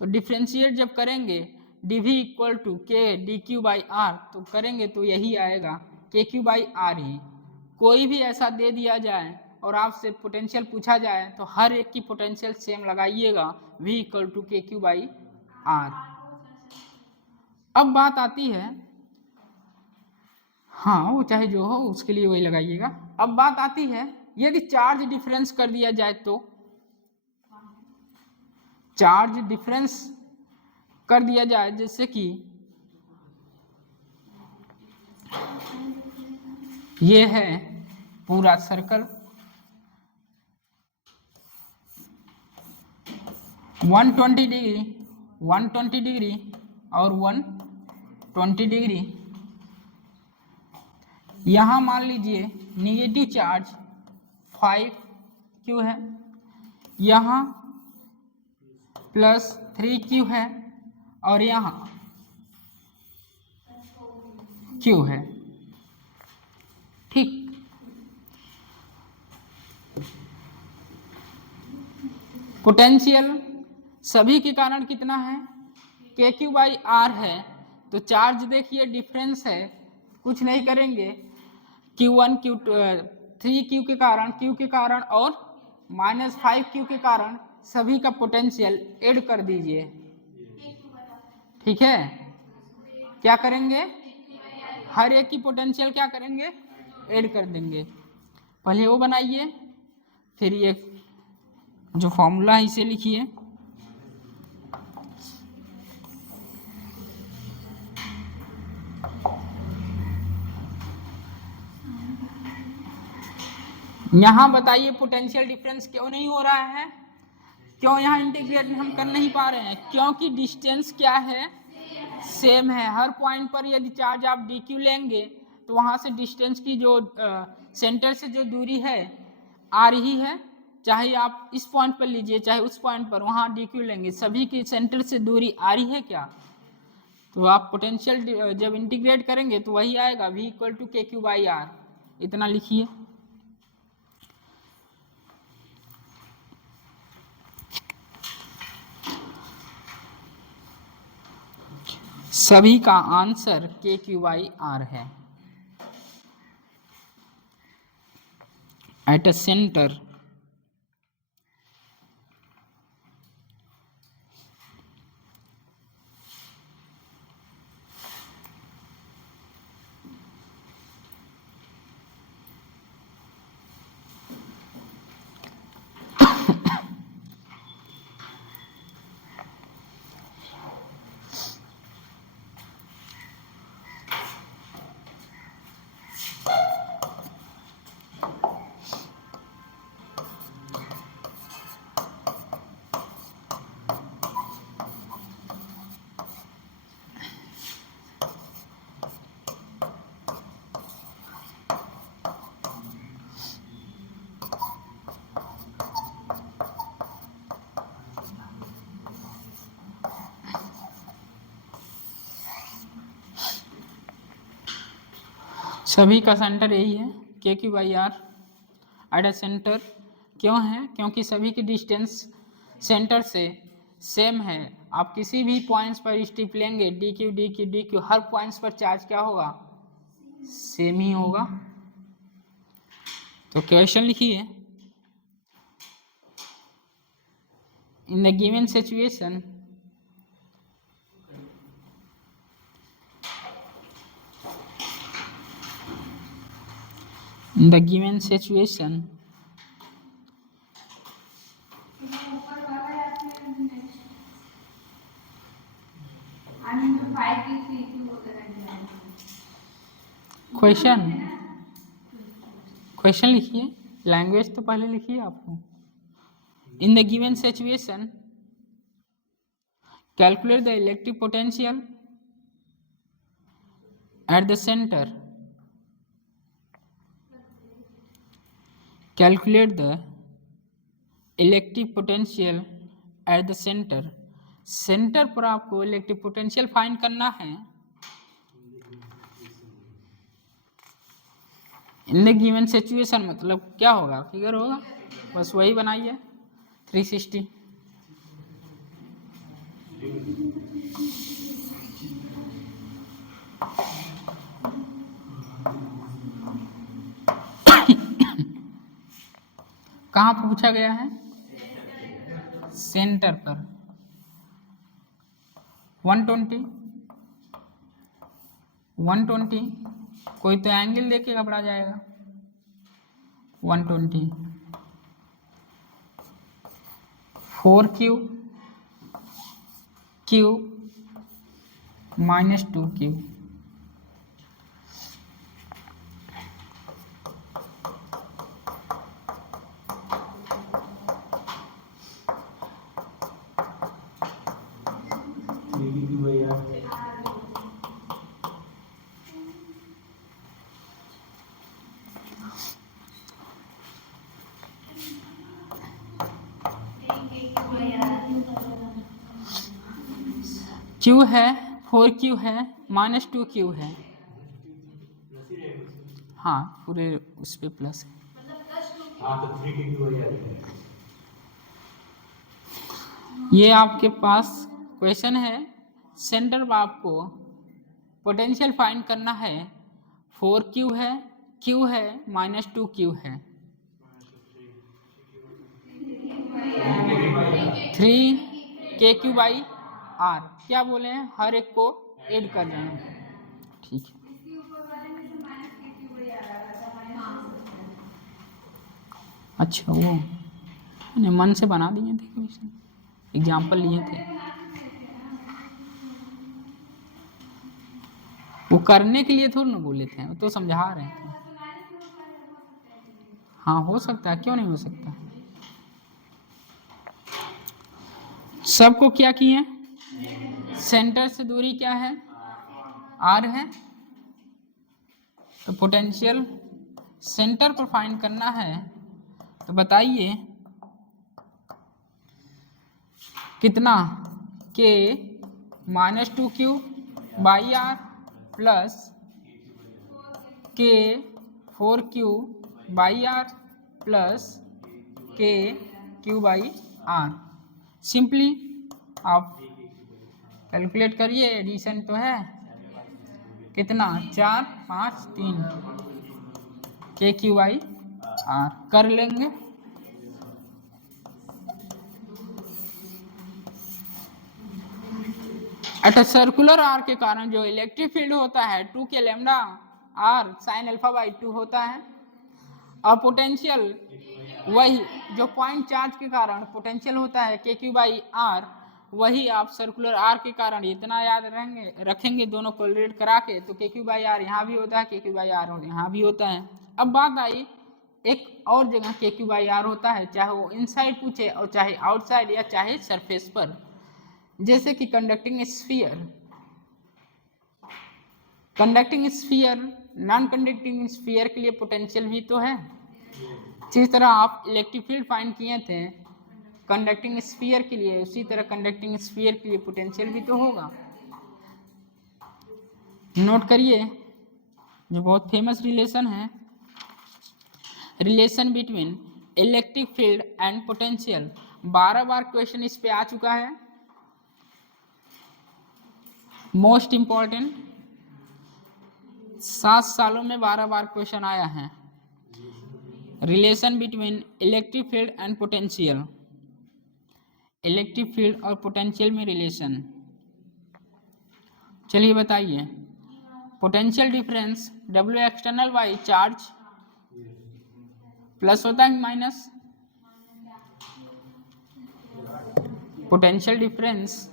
तो डिफ्रेंशिएट जब करेंगे डी वी इक्वल टू के डी क्यू बाई आर, तो करेंगे तो यही आएगा के क्यू बाई आर ही। कोई भी ऐसा दे दिया जाए और आपसे पोटेंशियल पूछा जाए तो हर एक की पोटेंशियल सेम लगाइएगा, v इक्वल टू के क्यू बाई आर। अब बात आती है, हाँ वो चाहे जो हो उसके लिए वही लगाइएगा। अब बात आती है यदि चार्ज डिफरेंस कर दिया जाए तो, चार्ज डिफरेंस कर दिया जाए जैसे कि ये है पूरा सर्कल 120 डिग्री, 120 डिग्री और 120 डिग्री। यहाँ मान लीजिए निगेटिव चार्ज 5 क्यू है, यहाँ प्लस 3 क्यू है और यहाँ क्यू है। ठीक, पोटेंशियल सभी के कारण कितना है, के क्यू बाई आर है। तो चार्ज देखिए डिफरेंस है, कुछ नहीं करेंगे, Q1 Q2 3 क्यू के कारण, Q के कारण और -5 क्यू के कारण सभी का पोटेंशियल ऐड कर दीजिए। ठीक है, क्या करेंगे, हर एक की पोटेंशियल क्या करेंगे, ऐड कर देंगे। पहले वो बनाइए, फिर ये जो फॉर्मूला है इसे लिखिए। यहाँ बताइए पोटेंशियल डिफरेंस क्यों नहीं हो रहा है, क्यों यहाँ इंटीग्रेट हम कर नहीं पा रहे हैं, क्योंकि डिस्टेंस क्या है, सेम है। हर पॉइंट पर यदि चार्ज आप डी क्यू लेंगे तो वहाँ से डिस्टेंस की जो सेंटर से जो दूरी है आ रही है, चाहे आप इस पॉइंट पर लीजिए चाहे उस पॉइंट पर, वहाँ डी क्यू लेंगे, सभी की सेंटर से दूरी आ रही है क्या? तो आप पोटेंशियल जब इंटीग्रेट करेंगे तो वही आएगा, V इक्वल टू के क्यू बाई आर। इतना लिखिए। सभी का answer K Q by R है। एट अ सेंटर सभी का सेंटर यही है, के Q by R. At a centre क्यों है? क्योंकि सभी की डिस्टेंस सेंटर से सेम है। आप किसी भी पॉइंट्स पर स्ट्रिप लेंगे, D Q D Q D Q, हर पॉइंट्स पर चार्ज क्या होगा? सेम ही होगा। तो क्वेश्चन लिखिए। In the given situation question लिखिए, लैंग्वेज तो पहले लिखिए आपको। In the given situation calculate the electric potential at the centre. Calculate the electric potential at the centre. Centre पर आपको इलेक्ट्रिक पोटेंशियल फाइंड करना है। इन द गिवन सिचुएशन मतलब क्या होगा? फिगर होगा, बस वही बनाइए। 360 कहाँ पूछा गया है? सेंटर पर। 120 कोई तो एंगल देके घबरा जाएगा। 120 4Q Q minus 2Q। Q है, 4Q है, माइनस 2Q है। हाँ, पूरे उस पे प्लस है। ये आपके पास क्वेश्चन है। सेंटर पर आपको पोटेंशियल फाइंड करना है। 4Q है, Q है, माइनस 2Q है। 3KQ by are. क्या बोले हैं? हर एक को ऐड कर रहे हैं। ठीक है, अच्छा वो मैंने मन से बना दिए थे, क्वेश्चन एग्जाम्पल लिए थे। वो करने के लिए थोड़ा ना बोले थे, वो तो समझा रहे थे। हाँ हो सकता है, क्यों नहीं हो सकता। सबको क्या किए? सेंटर से दूरी क्या है, r है। तो पोटेंशियल सेंटर पर फाइंड करना है, तो बताइए कितना, k -2q by are plus k 4q by are plus k q by R. Simply आप कैलकुलेट करिए, एडिशन तो है कितना, 4 5 3 k q बाई आर कर लेंगे। एट सर्कुलर आर के कारण जो इलेक्ट्रिक फील्ड होता है 2 के lambda R sine alpha by 2 होता है। और पोटेंशियल वही जो पॉइंट चार्ज के कारण पोटेंशियल होता है के क्यू बाई आर, वही आप सर्कुलर आर के कारण इतना याद रखेंगे दोनों को रिलेट करा के, तो के क्यू बाई आर यहाँ भी होता है, के क्यू बाई आर यहाँ भी होता है। अब बात आई एक और जगह के क्यू बाई आर होता है, चाहे वो इनसाइड पूछे और चाहे आउटसाइड या चाहे सरफेस पर, जैसे कि conducting sphere, conducting sphere, non conducting sphere के लिए पोटेंशियल भी तो है। जिस तरह आप इलेक्ट्रिक फील्ड फाइंड किए थे कंडक्टिंग स्फीयर के लिए, उसी तरह कंडक्टिंग स्फीयर के लिए पोटेंशियल भी तो होगा। नोट करिए जो बहुत फेमस रिलेशन है, relation between electric field and potential. 12 bar question इस पे आ चुका है, मोस्ट इंपॉर्टेंट, 7 सालों में 12 बार क्वेश्चन आया है। Relation between electric field and potential, electric field और पोटेंशियल में रिलेशन। चलिए बताइए, potential difference W external by charge plus होता है माइनस, पोटेंशियल डिफरेंस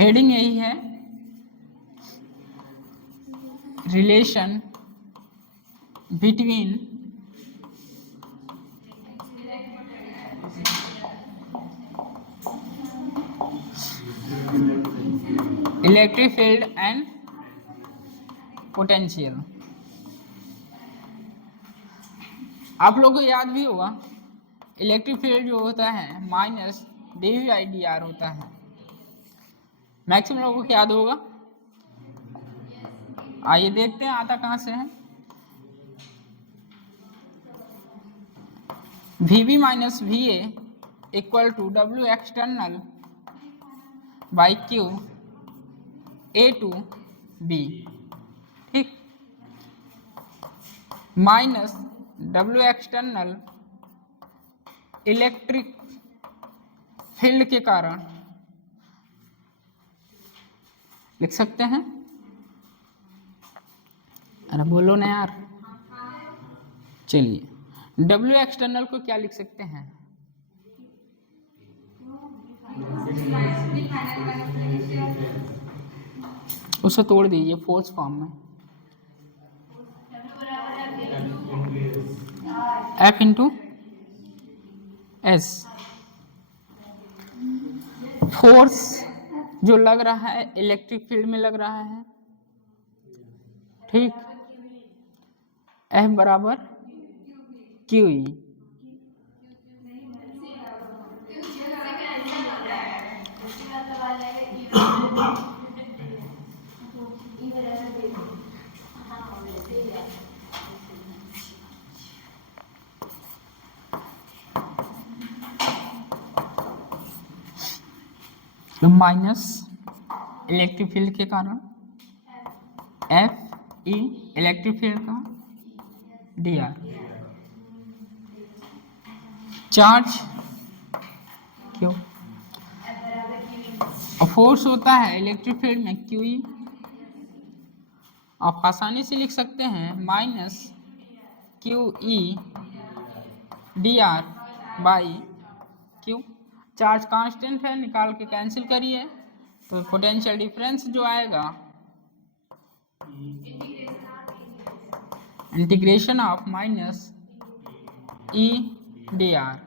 हेडिंग यही है, relation between electric field and potential. आप लोगों को याद भी होगा इलेक्ट्रिक फील्ड जो होता है माइनस dV/dr होता है, मैक्सिमम लोगों को याद होगा। आइए देखते हैं आता कहां से है। VB minus VA equal to W external by Q A to B, ठीक, minus W external electric field के कारण लिख सकते हैं। अरे बोलो ना यार, चलिए W एक्सटर्नल को क्या लिख सकते हैं, उसे तोड़ दीजिए फोर्स फॉर्म में, F इंटू एस, फोर्स जो लग रहा है इलेक्ट्रिक फील्ड में लग रहा है, ठीक, F बराबर QE, तो माइनस इलेक्ट्रिक फील्ड के कारण FE इलेक्ट्रिक फील्ड का dr, चार्ज क्यों, और फोर्स होता है इलेक्ट्रिक फील्ड में QE, आप आसानी से लिख सकते हैं minus QE dr by Q। Charge constant है, निकाल के कैंसिल करिए, तो पोटेंशियल डिफरेंस जो आएगा integration of minus E dr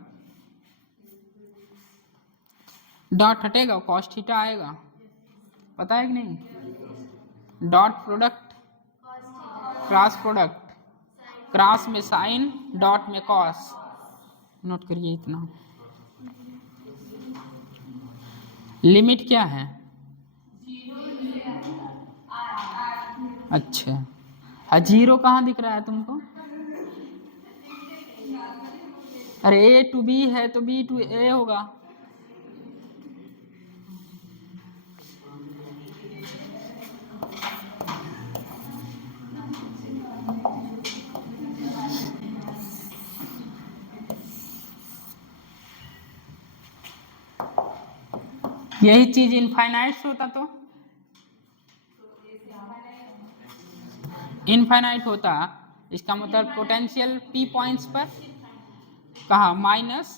dot हटेगा कॉस थीटा आएगा, पता है कि नहीं। Dot product cross product, cross में साइन डॉट में कॉस, नोट करिए इतना। लिमिट क्या है? अच्छा, जीरो कहाँ दिख रहा है तुमको? अरे ए टू बी है तो बी टू ए होगा। यही चीज इनफाइनाइट होता तो इनफाइनाइट होता, इसका मतलब पोटेंशियल पी पॉइंट्स पर कहा माइनस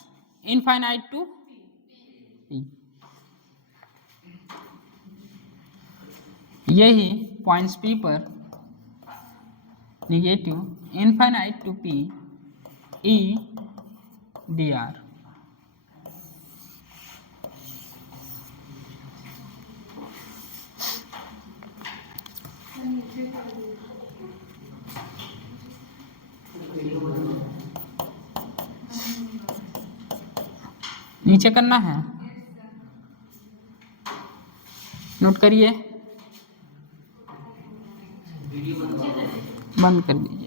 इनफाइनाइट टू पी। यही पॉइंट्स पी पर negative infinite to P E D R. नीचे करना है, नोट करिए, बंद कर दीजिए।